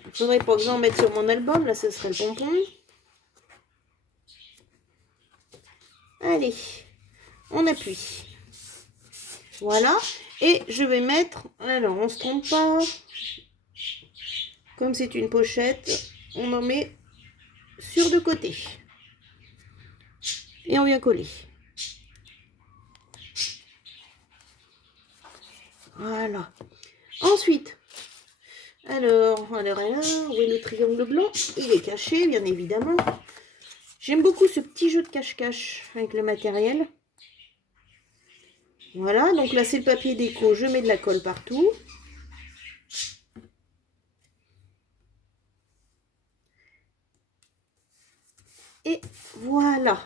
Il faudrait pas que j'en mette sur mon album. Là, ce serait le pompon. Allez, on appuie. Voilà. Et je vais mettre... Alors, on se trompe pas. Comme c'est une pochette, on en met sur deux côtés. Et on vient coller. Voilà. Ensuite, alors, où est le triangle blanc? Il est caché, bien évidemment. J'aime beaucoup ce petit jeu de cache-cache avec le matériel. Voilà, donc là, c'est le papier déco. Je mets de la colle partout. Et voilà.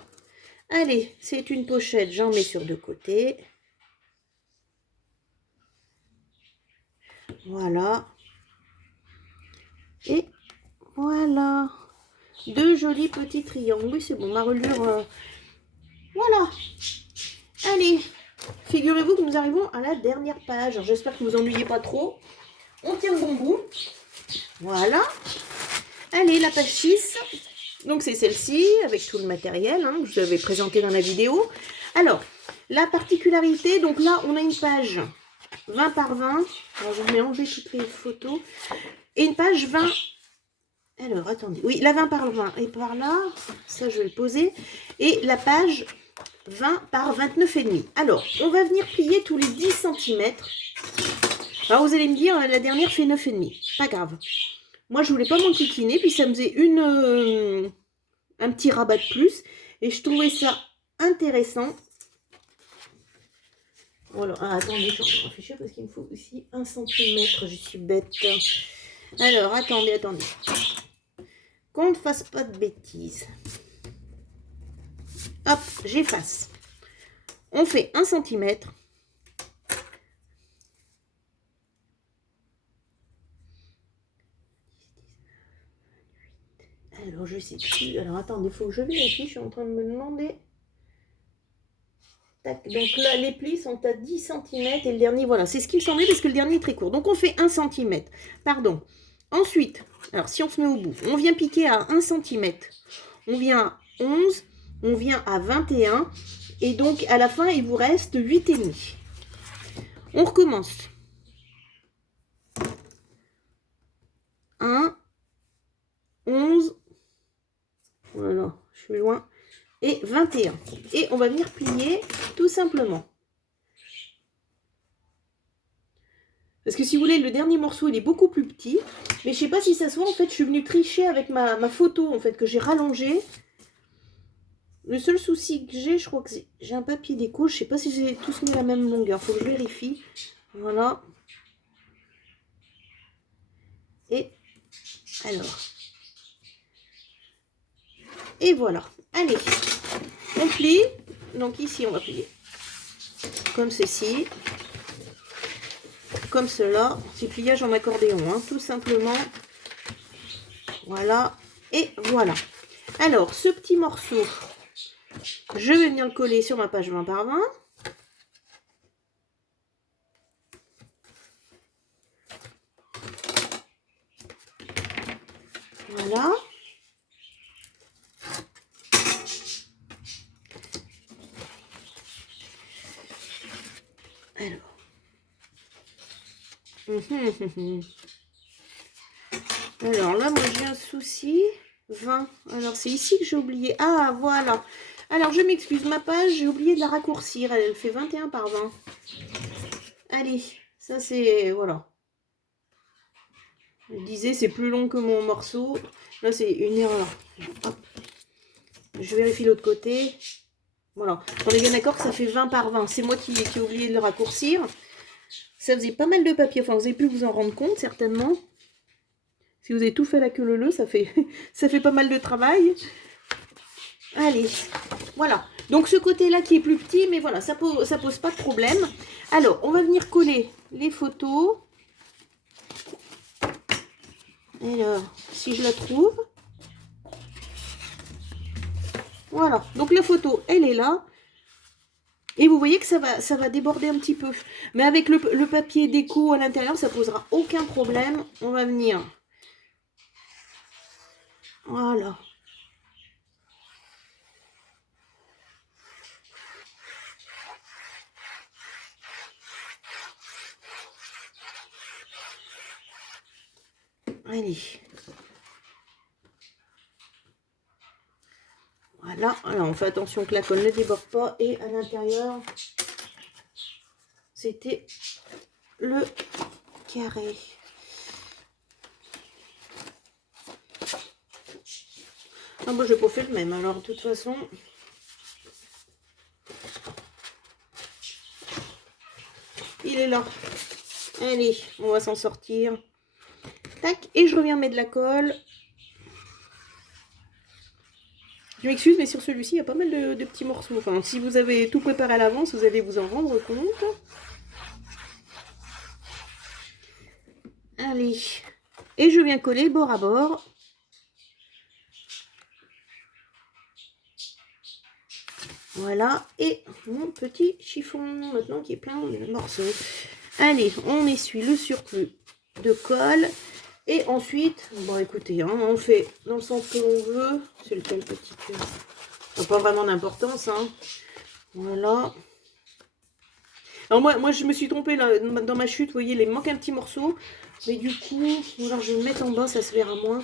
Allez, c'est une pochette, j'en mets sur deux côtés. Voilà. Et voilà. Deux jolis petits triangles. Oui, c'est bon, ma relure. Voilà. Allez, figurez-vous que nous arrivons à la dernière page. J'espère que vous ennuyez pas trop. On tient le bon bout. Voilà. Allez, la page 6. Donc, c'est celle-ci, avec tout le matériel que je vous avais présenté dans la vidéo. Alors, la particularité, donc là, on a une page 20 par 20. Alors, je vais mélanger toutes les photos. Et une page 20. Alors, attendez. Oui, la 20 par 20. Et par là, ça, je vais le poser. Et la page 20 par 29,5. Alors, on va venir plier tous les 10 cm. Alors, vous allez me dire, la dernière fait 9,5. Pas grave. Moi, je voulais pas m'enquiquiner, puis ça me faisait un petit rabat de plus. Et je trouvais ça intéressant. Voilà. Ah, attendez, je vais réfléchir parce qu'il me faut aussi 1 cm. Je suis bête. Alors, attendez. Qu'on ne fasse pas de bêtises. Hop, j'efface. On fait 1 cm. Alors, je sais plus. Alors, attendez, il faut que je vérifie. Je suis en train de me demander. Tac. Donc là, les plis sont à 10 cm. Et le dernier, voilà, c'est ce qui me semblait parce que le dernier est très court. Donc, on fait 1 cm. Pardon. Ensuite, alors, si on se met au bout, on vient piquer à 1 cm. On vient à 11. On vient à 21. Et donc, à la fin, il vous reste 8,5. On recommence. 1, 11. Voilà, je suis loin. Et 21. Et on va venir plier tout simplement. Parce que si vous voulez, le dernier morceau, il est beaucoup plus petit. Mais je sais pas si ça se voit, en fait, je suis venue tricher avec ma photo, en fait, que j'ai rallongée. Le seul souci que j'ai, je crois que j'ai un papier déco. Je sais pas si j'ai tous mis la même longueur. Faut que je vérifie. Voilà. Et alors. Et voilà. Allez. On plie. Donc ici, on va plier. Comme ceci. Comme cela. C'est pliage en accordéon, tout simplement. Voilà. Et voilà. Alors, ce petit morceau, je vais venir le coller sur ma page 20 par 20. Voilà. Alors. Alors là, moi j'ai un souci. 20. Alors c'est ici que j'ai oublié. Ah, voilà. Alors je m'excuse, ma page, j'ai oublié de la raccourcir. Elle fait 21 par 20. Allez, ça c'est... Voilà. Je disais, c'est plus long que mon morceau. Là, c'est une erreur. Hop. Je vérifie l'autre côté. Voilà. On est bien d'accord que ça fait 20 par 20. C'est moi qui ai oublié de le raccourcir. Ça faisait pas mal de papier. Enfin, vous avez pu vous en rendre compte, certainement. Si vous avez tout fait la queue leu, ça fait pas mal de travail. Allez, voilà. Donc ce côté-là qui est plus petit, mais voilà, ça pose pas de problème. Alors, on va venir coller les photos. Alors, si je la trouve. Voilà, donc la photo, elle est là. Et vous voyez que ça va déborder un petit peu. Mais avec le papier déco à l'intérieur, ça posera aucun problème. On va venir. Voilà. Allez. Voilà. Alors, on fait attention que la colle ne déborde pas. Et à l'intérieur, c'était le carré. Ah, moi, je n'ai pas fait le même. Alors, de toute façon... Il est là. Allez, on va s'en sortir. Tac. Et je reviens mettre de la colle. Je m'excuse, mais sur celui-ci, il y a pas mal de petits morceaux. Enfin, si vous avez tout préparé à l'avance, vous allez vous en rendre compte. Allez. Et je viens coller bord à bord. Voilà. Et mon petit chiffon, maintenant, qui est plein de morceaux. Allez, on essuie le surplus de colle. Et ensuite, bon, écoutez, hein, on fait dans le sens que l'on veut. C'est lequel petit cœur? Ça n'a pas vraiment d'importance, hein. Voilà. Alors moi, je me suis trompée là, dans ma chute. Vous voyez, il me manque un petit morceau. Mais du coup, alors je vais le mettre en bas, ça se verra moins.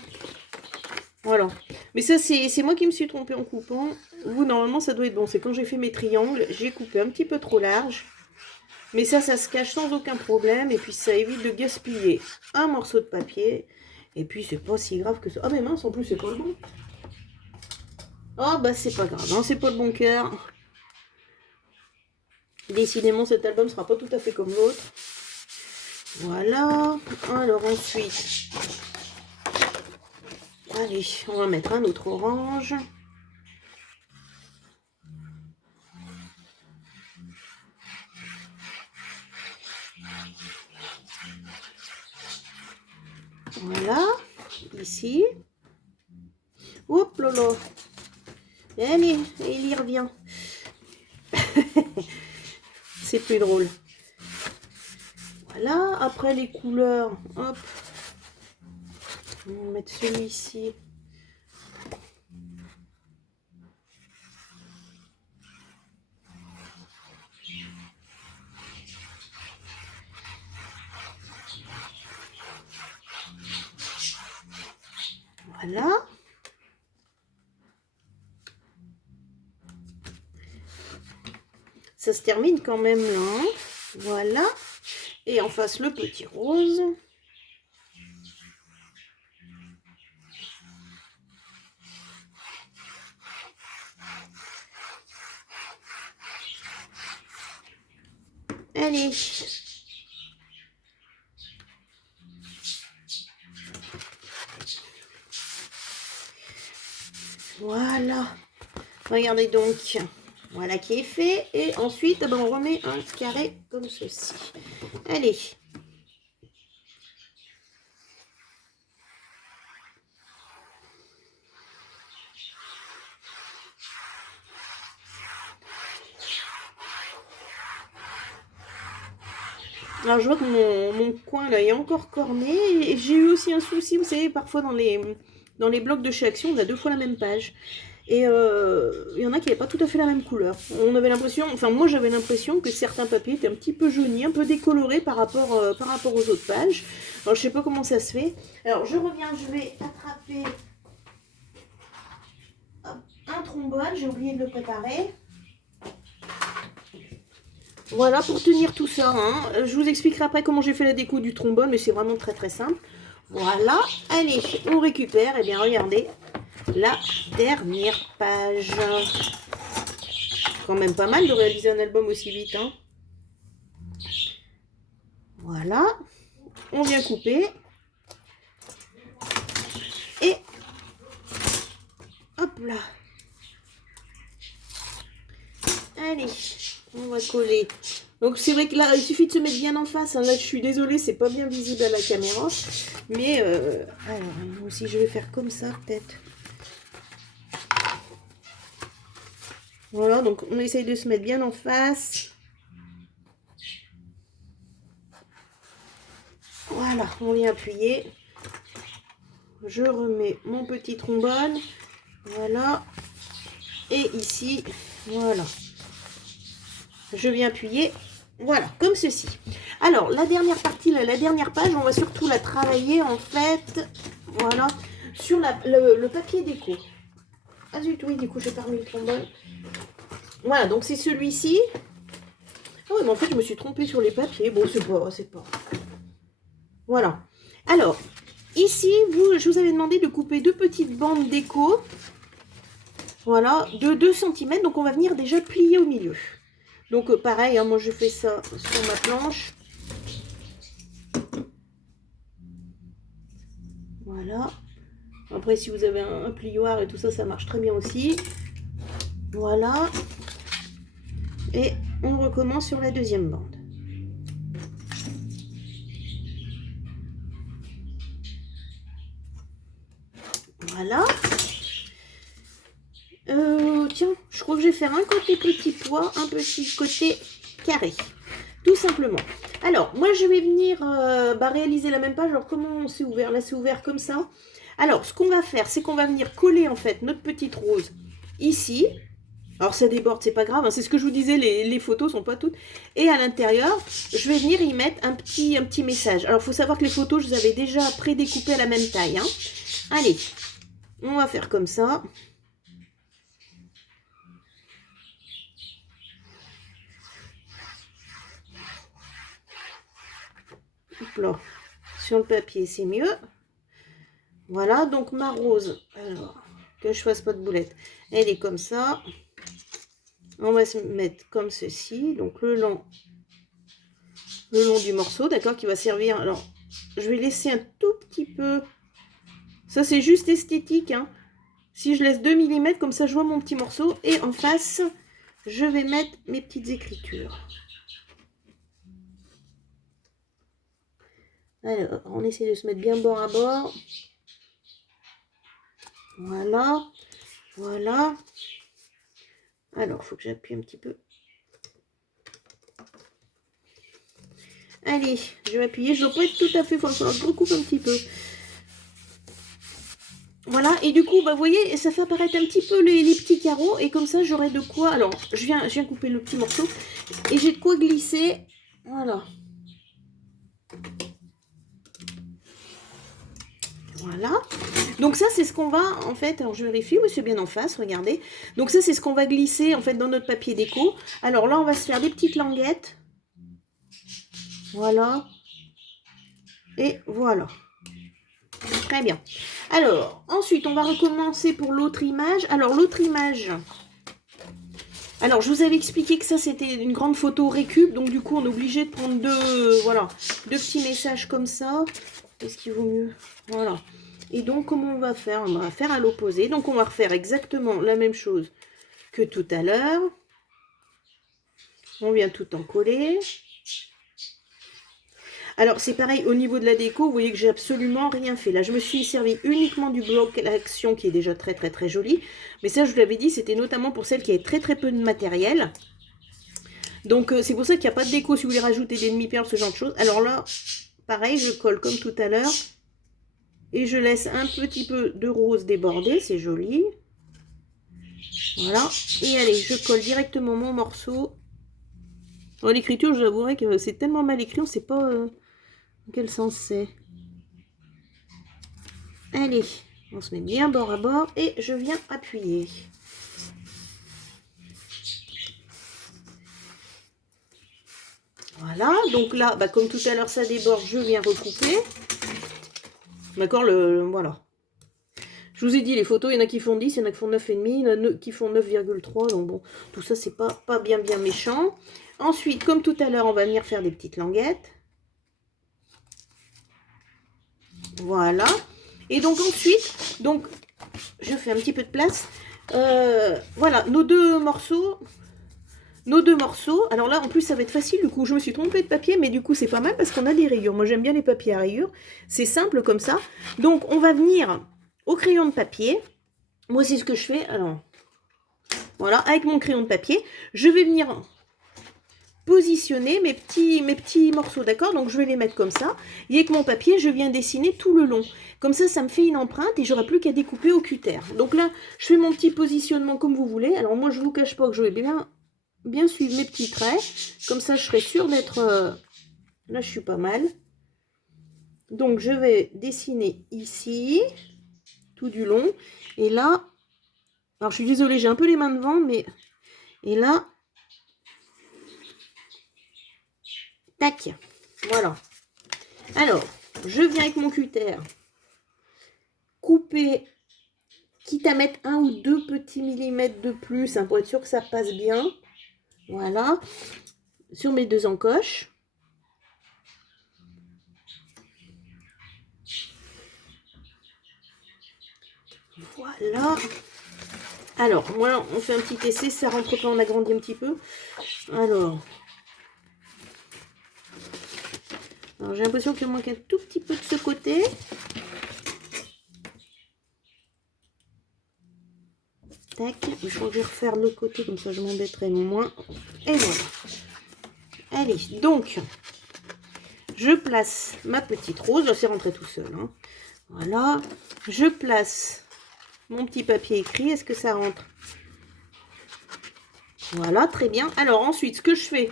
Voilà. Mais ça, c'est moi qui me suis trompée en coupant. Vous, normalement, ça doit être bon. C'est quand j'ai fait mes triangles, j'ai coupé un petit peu trop large. Mais ça se cache sans aucun problème. Et puis, ça évite de gaspiller un morceau de papier. Et puis, c'est pas si grave que ça. Ah, mais mince, en plus, c'est pas le bon. Oh, bah, c'est pas grave. Non, c'est pas le bon cœur. Décidément, cet album sera pas tout à fait comme l'autre. Voilà. Alors, ensuite... Allez, on va mettre un autre orange. Voilà, ici. Hop là là. Allez, il y revient. C'est plus drôle. Voilà, après les couleurs, hop. On va mettre celui-ci. Voilà. Ça se termine quand même là. Hein. Voilà. Et en face, le petit rose. Allez. Voilà. Regardez donc. Voilà qui est fait. Et ensuite, ben, on remet un carré comme ceci. Allez. Alors, je vois que mon coin, là, est encore corné. Et j'ai eu aussi un souci, vous savez, parfois dans les blocs de chez Action, on a 2 fois la même page. Et il y en a qui n'avaient pas tout à fait la même couleur. On avait l'impression, enfin moi j'avais l'impression que certains papiers étaient un petit peu jaunis, un peu décolorés par rapport aux autres pages. Alors je sais pas comment ça se fait. Alors je reviens, je vais attraper un trombone, j'ai oublié de le préparer. Voilà pour tenir tout ça. Hein. Je vous expliquerai après comment j'ai fait la déco du trombone, mais c'est vraiment très très simple. Voilà, allez, on récupère. Et bien regardez, la dernière page. Quand même pas mal de réaliser un album aussi vite. Hein. Voilà, on vient couper. Et hop là. va coller. Donc c'est vrai que là, il suffit de se mettre bien en face. Hein. Là, je suis désolée, c'est pas bien visible à la caméra. Mais, alors, moi aussi, je vais faire comme ça, peut-être. Voilà, donc on essaye de se mettre bien en face. Voilà, on vient appuyer. Je remets mon petit trombone. Voilà. Et ici, voilà. Je viens appuyer. Voilà, comme ceci. Alors, la dernière partie, la dernière page, on va surtout la travailler, en fait, voilà, sur le papier déco. Ah zut, oui, du coup, j'ai pas remis le trombone. Voilà, donc c'est celui-ci. Ah oui, mais en fait, je me suis trompée sur les papiers. Bon, c'est pas... Voilà. Alors, ici, je vous avais demandé de couper 2 petites bandes déco. Voilà, de 2 cm. Donc, on va venir déjà plier au milieu. Donc, pareil, hein, moi, je fais ça sur ma planche. Voilà. Après, si vous avez un plioir et tout ça, ça marche très bien aussi. Voilà. Et on recommence sur la deuxième bande. Voilà. Tiens, je crois que je vais faire un côté petit pois, un petit côté carré. Tout simplement. Alors, moi, je vais venir réaliser la même page. Alors, comment c'est ouvert? Là, c'est ouvert comme ça. Alors, ce qu'on va faire, c'est qu'on va venir coller, en fait, notre petite rose ici. Alors, ça déborde, c'est pas grave. Hein, c'est ce que je vous disais, les photos sont pas toutes. Et à l'intérieur, je vais venir y mettre un petit message. Alors, il faut savoir que les photos, je les avais déjà prédécoupées à la même taille. Hein. Allez, on va faire comme ça. Hop là. Sur le papier, c'est mieux. Voilà, donc ma rose, alors, que je fasse pas de boulette, elle est comme ça. On va se mettre comme ceci, donc le long du morceau, d'accord, qui va servir. Alors, je vais laisser un tout petit peu. Ça, c'est juste esthétique, hein. Si je laisse 2 mm, comme ça, je vois mon petit morceau. Et en face, je vais mettre mes petites écritures. Alors, on essaie de se mettre bien bord à bord. Voilà. Voilà. Alors, il faut que j'appuie un petit peu. Allez, je vais appuyer. Je ne dois pas être tout à fait. Il va falloir que je recoupe un petit peu. Voilà, et du coup, bah, vous voyez, ça fait apparaître un petit peu les petits carreaux. Et comme ça, j'aurai de quoi... Alors, je viens couper le petit morceau. Et j'ai de quoi glisser. Voilà. Voilà. Donc ça, c'est ce qu'on va, en fait... Alors, je vérifie. Oui, c'est bien en face, regardez. Donc ça, c'est ce qu'on va glisser, en fait, dans notre papier déco. Alors là, on va se faire des petites languettes. Voilà. Et voilà. Très bien. Alors, ensuite, on va recommencer pour l'autre image. Alors, l'autre image... Alors, je vous avais expliqué que ça, c'était une grande photo récup. Donc, du coup, on est obligé de prendre deux petits messages comme ça. Est-ce qu'il vaut mieux? Voilà. Et donc, comment on va faire? On va faire à l'opposé. Donc, on va refaire exactement la même chose que tout à l'heure. On vient tout en coller. Alors, c'est pareil, au niveau de la déco, vous voyez que j'ai absolument rien fait. Là, je me suis servi uniquement du bloc l'action qui est déjà très, très, très joli. Mais ça, je vous l'avais dit, c'était notamment pour celles qui avaient très, très peu de matériel. Donc, c'est pour ça qu'il n'y a pas de déco si vous voulez rajouter des demi-perles, ce genre de choses. Alors là, pareil, je colle comme tout à l'heure. Et je laisse un petit peu de rose déborder, c'est joli. Voilà. Et allez, je colle directement mon morceau. L'écriture, je vous avouerai que c'est tellement mal écrit, on ne sait pas... Dans quel sens c'est? Allez, on se met bien bord à bord et je viens appuyer. Voilà, donc là, bah, comme tout à l'heure ça déborde, je viens recouper. D'accord, voilà. Je vous ai dit, les photos, il y en a qui font 10, il y en a qui font 9,5, il y en a qui font 9,3. Donc bon, tout ça, c'est pas bien méchant. Ensuite, comme tout à l'heure, on va venir faire des petites languettes. Voilà. Et donc ensuite, donc je fais un petit peu de place. Voilà, nos deux morceaux. nos 2 morceaux. Alors là, en plus, ça va être facile. Du coup, je me suis trompée de papier, mais du coup, c'est pas mal parce qu'on a des rayures. Moi, j'aime bien les papiers à rayures. C'est simple comme ça. Donc, on va venir au crayon de papier. Moi, c'est ce que je fais. Alors, voilà, avec mon crayon de papier, je vais venir positionner mes petits morceaux, d'accord? Donc, je vais les mettre comme ça. Et avec mon papier, je viens dessiner tout le long. Comme ça me fait une empreinte et j'aurai plus qu'à découper au cutter. Donc là, je fais mon petit positionnement comme vous voulez. Alors, moi, je vous cache pas que je vais bien suivre mes petits traits. Comme ça, je serai sûre d'être... Là, je suis pas mal. Donc, je vais dessiner ici, tout du long. Et là... Alors, je suis désolée, j'ai un peu les mains devant, mais... Et là... Tac. Voilà. Alors, je viens avec mon cutter couper, quitte à mettre 1 ou 2 petits millimètres de plus, hein, pour être sûr que ça passe bien. Voilà. Sur mes 2 encoches. Voilà. Alors, moi, on fait un petit essai, ça rentre pas, on agrandit un petit peu. Alors j'ai l'impression qu'il manque un tout petit peu de ce côté. Tac, je vais refaire le côté, comme ça je m'embêterai moins. Et voilà. Allez, donc, je place ma petite rose. C'est rentré tout seul, hein. Voilà. Je place mon petit papier écrit. Est-ce que ça rentre? Voilà, très bien. Alors ensuite, ce que je fais,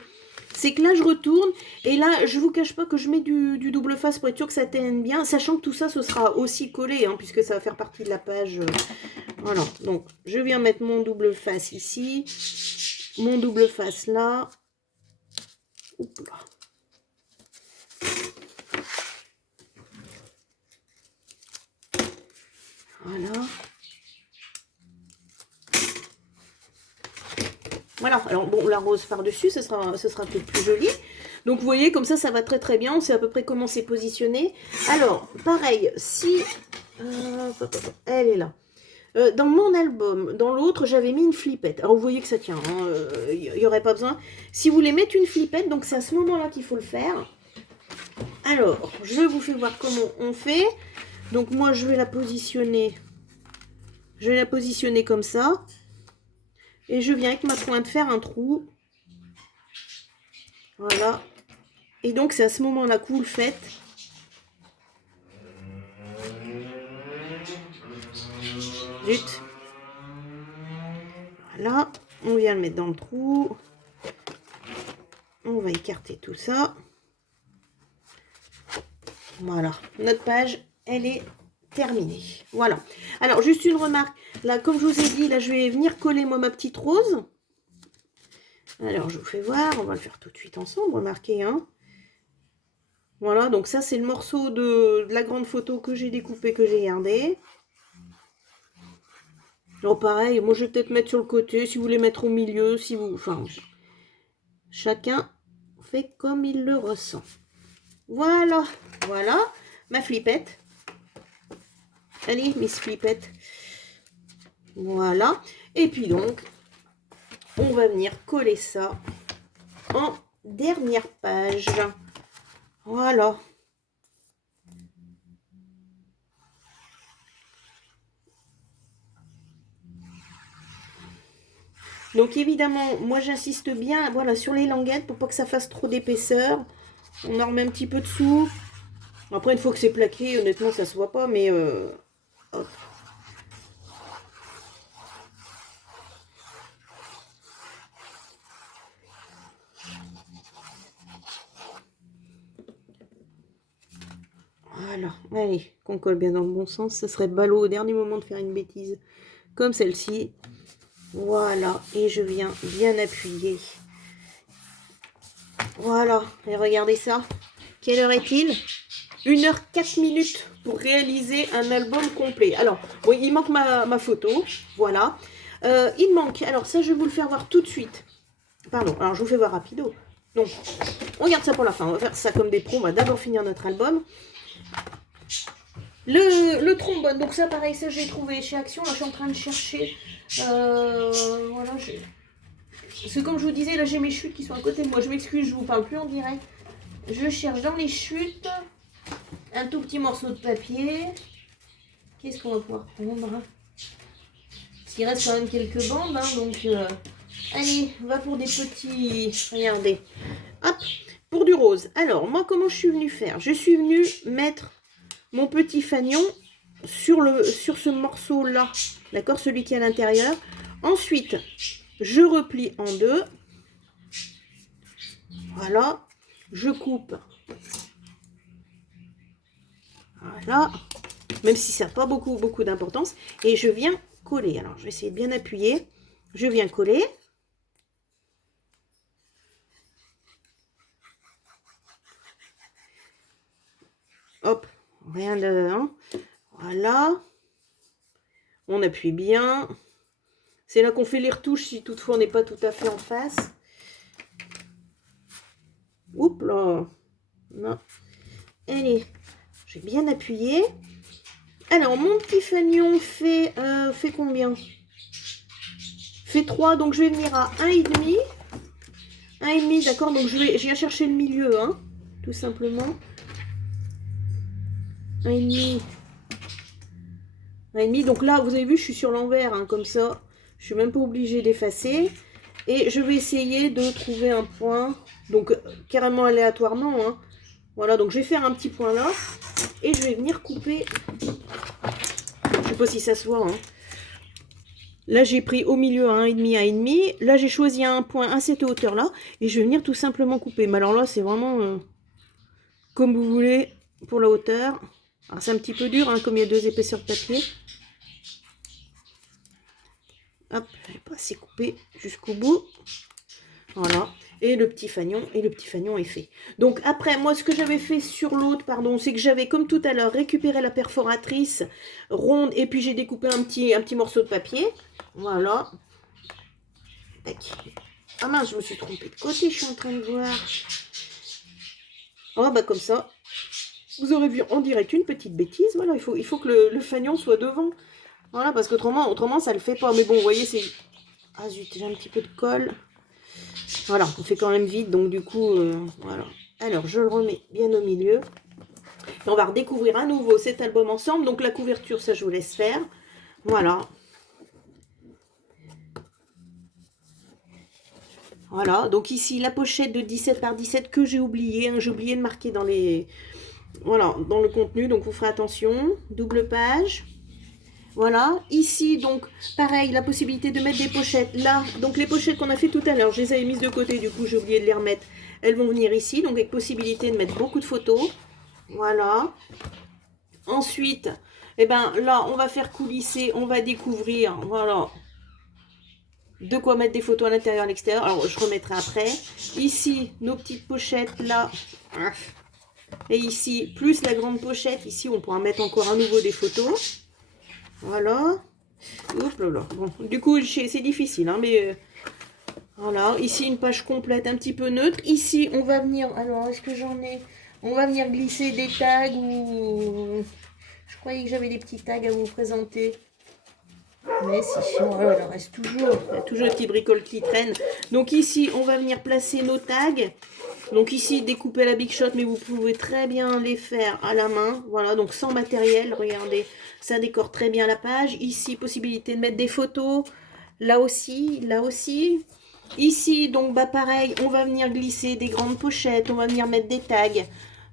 c'est que là, je retourne. Et là, je vous cache pas que je mets du double face pour être sûr que ça tienne bien. Sachant que tout ça, ce sera aussi collé, hein, puisque ça va faire partie de la page. Voilà, donc je viens mettre mon double face ici. Mon double face là. Oups là. Voilà. Voilà, alors bon, la rose par-dessus, ce sera peut-être plus joli. Donc vous voyez, comme ça va très très bien. On sait à peu près comment c'est positionné. Alors, pareil, si... elle est là. Dans mon album, dans l'autre, j'avais mis une flippette. Alors vous voyez que ça tient, il n'y aurait pas besoin. Si vous voulez mettre une flippette, donc c'est à ce moment-là qu'il faut le faire. Alors, je vous fais voir comment on fait. Donc moi, je vais la positionner. Je vais la positionner comme ça. Et je viens avec ma pointe faire un trou. Voilà. Et donc, c'est à ce moment-là que vous le faites. Zut. Voilà. On vient le mettre dans le trou. On va écarter tout ça. Voilà. Notre page, elle est terminée. Voilà. Alors, juste une remarque. Là, comme je vous ai dit, là, je vais venir coller, moi, ma petite rose. Alors, je vous fais voir. On va le faire tout de suite ensemble. Remarquez, hein. Voilà, donc ça, c'est le morceau de la grande photo que j'ai découpé, que j'ai gardé. Alors, pareil, moi, je vais peut-être mettre sur le côté, si vous voulez mettre au milieu, si vous... Enfin, chacun fait comme il le ressent. Voilà, voilà, ma flippette. Allez, Miss Flippette. Voilà. Et puis donc, on va venir coller ça en dernière page. Voilà. Donc évidemment, moi j'insiste bien, voilà, sur les languettes pour pas que ça fasse trop d'épaisseur. On en remet un petit peu dessous. Après, une fois que c'est plaqué, honnêtement, ça se voit pas, mais hop. Voilà, allez, qu'on colle bien dans le bon sens. Ça serait ballot au dernier moment de faire une bêtise comme celle-ci. Voilà, et je viens bien appuyer. Voilà, et regardez ça. Quelle heure est-il? 1h04 pour réaliser un album complet. Alors, oui, il manque ma photo. Voilà. Il manque, alors ça, je vais vous le faire voir tout de suite. Pardon, alors je vous fais voir rapido. Donc, on garde ça pour la fin. On va faire ça comme des pros. On va d'abord finir notre album. Le trombone, donc ça pareil, ça j'ai trouvé chez Action. Là, je suis en train de chercher. Voilà, Parce que comme je vous disais, là j'ai mes chutes qui sont à côté de moi. Je m'excuse, je vous parle plus en direct. Je cherche dans les chutes un tout petit morceau de papier. Qu'est-ce qu'on va pouvoir prendre? Parce qu'il reste quand même quelques bandes, hein, donc allez, on va pour des petits... Regardez, hop, pour du rose. Alors, moi, comment je suis venue faire? Je suis venue mettre mon petit fanion sur ce morceau-là, d'accord, celui qui est à l'intérieur. Ensuite, je replie en deux. Voilà, je coupe. Voilà, même si ça n'a pas beaucoup d'importance. Et je viens coller. Alors, je vais essayer de bien appuyer. Je viens coller. Hop, rien de... Hein. Voilà. On appuie bien. C'est là qu'on fait les retouches si toutefois on n'est pas tout à fait en face. Oups là. Non. Allez, j'ai bien appuyé. Alors, mon petit fanion fait combien? Fait 3, donc je vais venir à 1,5. 1,5, d'accord, donc je viens chercher le milieu, hein, tout simplement. 1,5. 1,5, donc là, vous avez vu, je suis sur l'envers, hein, comme ça. Je suis même pas obligée d'effacer. Et je vais essayer de trouver un point, donc carrément aléatoirement, hein. Voilà, donc je vais faire un petit point là. Et je vais venir couper. Je sais pas si ça se voit, hein. Là, j'ai pris au milieu à 1,5, 1,5. Là, j'ai choisi un point à cette hauteur-là. Et je vais venir tout simplement couper. Mais alors là, c'est vraiment comme vous voulez pour la hauteur. Alors, c'est un petit peu dur, hein, comme il y a 2 épaisseurs de papier. Hop, je vais pas assez couper jusqu'au bout. Voilà. Et le petit fanion est fait. Donc après, moi, ce que j'avais fait sur l'autre, pardon, c'est que j'avais, comme tout à l'heure, récupéré la perforatrice ronde et puis j'ai découpé un petit morceau de papier. Voilà. Tac. Ah mince, je me suis trompée de côté, je suis en train de voir. Oh, bah comme ça, vous aurez vu en direct une petite bêtise. Voilà, il faut que le fanion soit devant. Voilà, parce qu'autrement, ça le fait pas. Mais bon, vous voyez, c'est... Ah zut, j'ai un petit peu de colle. Voilà, on fait quand même vite, donc du coup, voilà. Alors, je le remets bien au milieu. Et on va redécouvrir à nouveau cet album ensemble. Donc, la couverture, ça, je vous laisse faire. Voilà. Voilà, donc ici, la pochette de 17 par 17 que j'ai oublié. Hein, j'ai oublié de marquer dans les... Voilà, dans le contenu, donc vous ferez attention. Double page. Voilà, ici, donc, pareil, la possibilité de mettre des pochettes. Là, donc les pochettes qu'on a fait tout à l'heure, je les avais mises de côté, du coup, j'ai oublié de les remettre. Elles vont venir ici, donc avec possibilité de mettre beaucoup de photos. Voilà. Ensuite, eh ben, là, on va faire coulisser, on va découvrir, voilà, de quoi mettre des photos à l'intérieur et à l'extérieur. Alors, je remettrai après. Ici, nos petites pochettes, là. Et ici, plus la grande pochette. Ici, on pourra mettre encore à nouveau des photos. Voilà. Oups là là. Bon, du coup, c'est difficile, hein, mais voilà. Ici, une page complète, un petit peu neutre. Ici, on va venir... Alors, est-ce que j'en ai... On va venir glisser des tags ou... Je croyais que j'avais des petits tags à vous présenter. Mais si, voilà, il reste toujours... Il y a toujours des petits bricoles qui traînent. Donc ici, on va venir placer nos tags. Donc ici, découper à la Big Shot, mais vous pouvez très bien les faire à la main. Voilà, donc sans matériel, regardez, ça décore très bien la page. Ici, possibilité de mettre des photos. Là aussi, là aussi. Ici, donc, bah pareil, on va venir glisser des grandes pochettes, on va venir mettre des tags.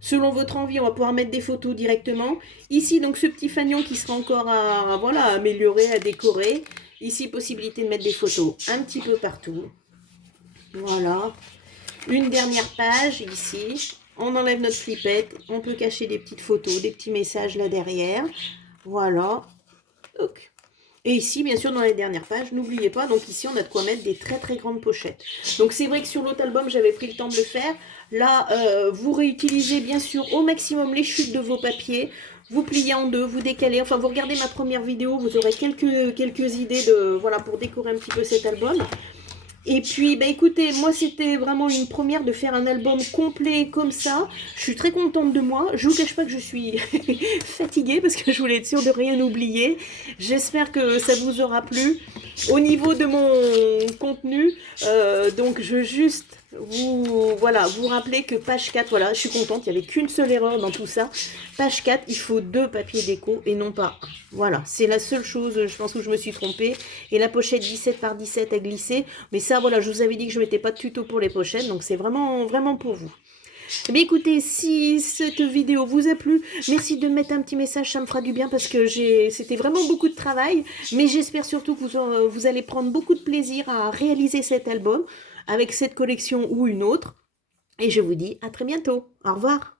Selon votre envie, on va pouvoir mettre des photos directement. Ici, donc, ce petit fanion qui sera encore à, voilà, à améliorer, à décorer. Ici, possibilité de mettre des photos un petit peu partout. Voilà. Une dernière page ici, on enlève notre flippette, on peut cacher des petites photos, des petits messages là derrière, voilà. Et ici, bien sûr, dans les dernières pages, n'oubliez pas, donc ici, on a de quoi mettre des très très grandes pochettes. Donc c'est vrai que sur l'autre album, j'avais pris le temps de le faire. Là, vous réutilisez bien sûr au maximum les chutes de vos papiers, vous pliez en deux, vous décalez, enfin vous regardez ma première vidéo, vous aurez quelques idées de, voilà, pour décorer un petit peu cet album. Et puis, bah écoutez, moi c'était vraiment une première de faire un album complet comme ça. Je suis très contente de moi. Je vous cache pas que je suis fatiguée parce que je voulais être sûre de rien oublier. J'espère que ça vous aura plu. au niveau de mon contenu, donc je veux juste vous rappeler que page 4, voilà, je suis contente, il n'y avait qu'une seule erreur dans tout ça. Page 4, il faut 2 papiers déco et non pas un. Voilà, c'est la seule chose, je pense, où je me suis trompée. Et la pochette 17 par 17 a glissé. Mais ça, voilà, je vous avais dit que je ne mettais pas de tuto pour les pochettes, donc c'est vraiment, vraiment pour vous. Eh bien, écoutez, si cette vidéo vous a plu, merci de mettre un petit message, ça me fera du bien parce que c'était vraiment beaucoup de travail. Mais j'espère surtout que vous allez prendre beaucoup de plaisir à réaliser cet album avec cette collection ou une autre. Et je vous dis à très bientôt. Au revoir.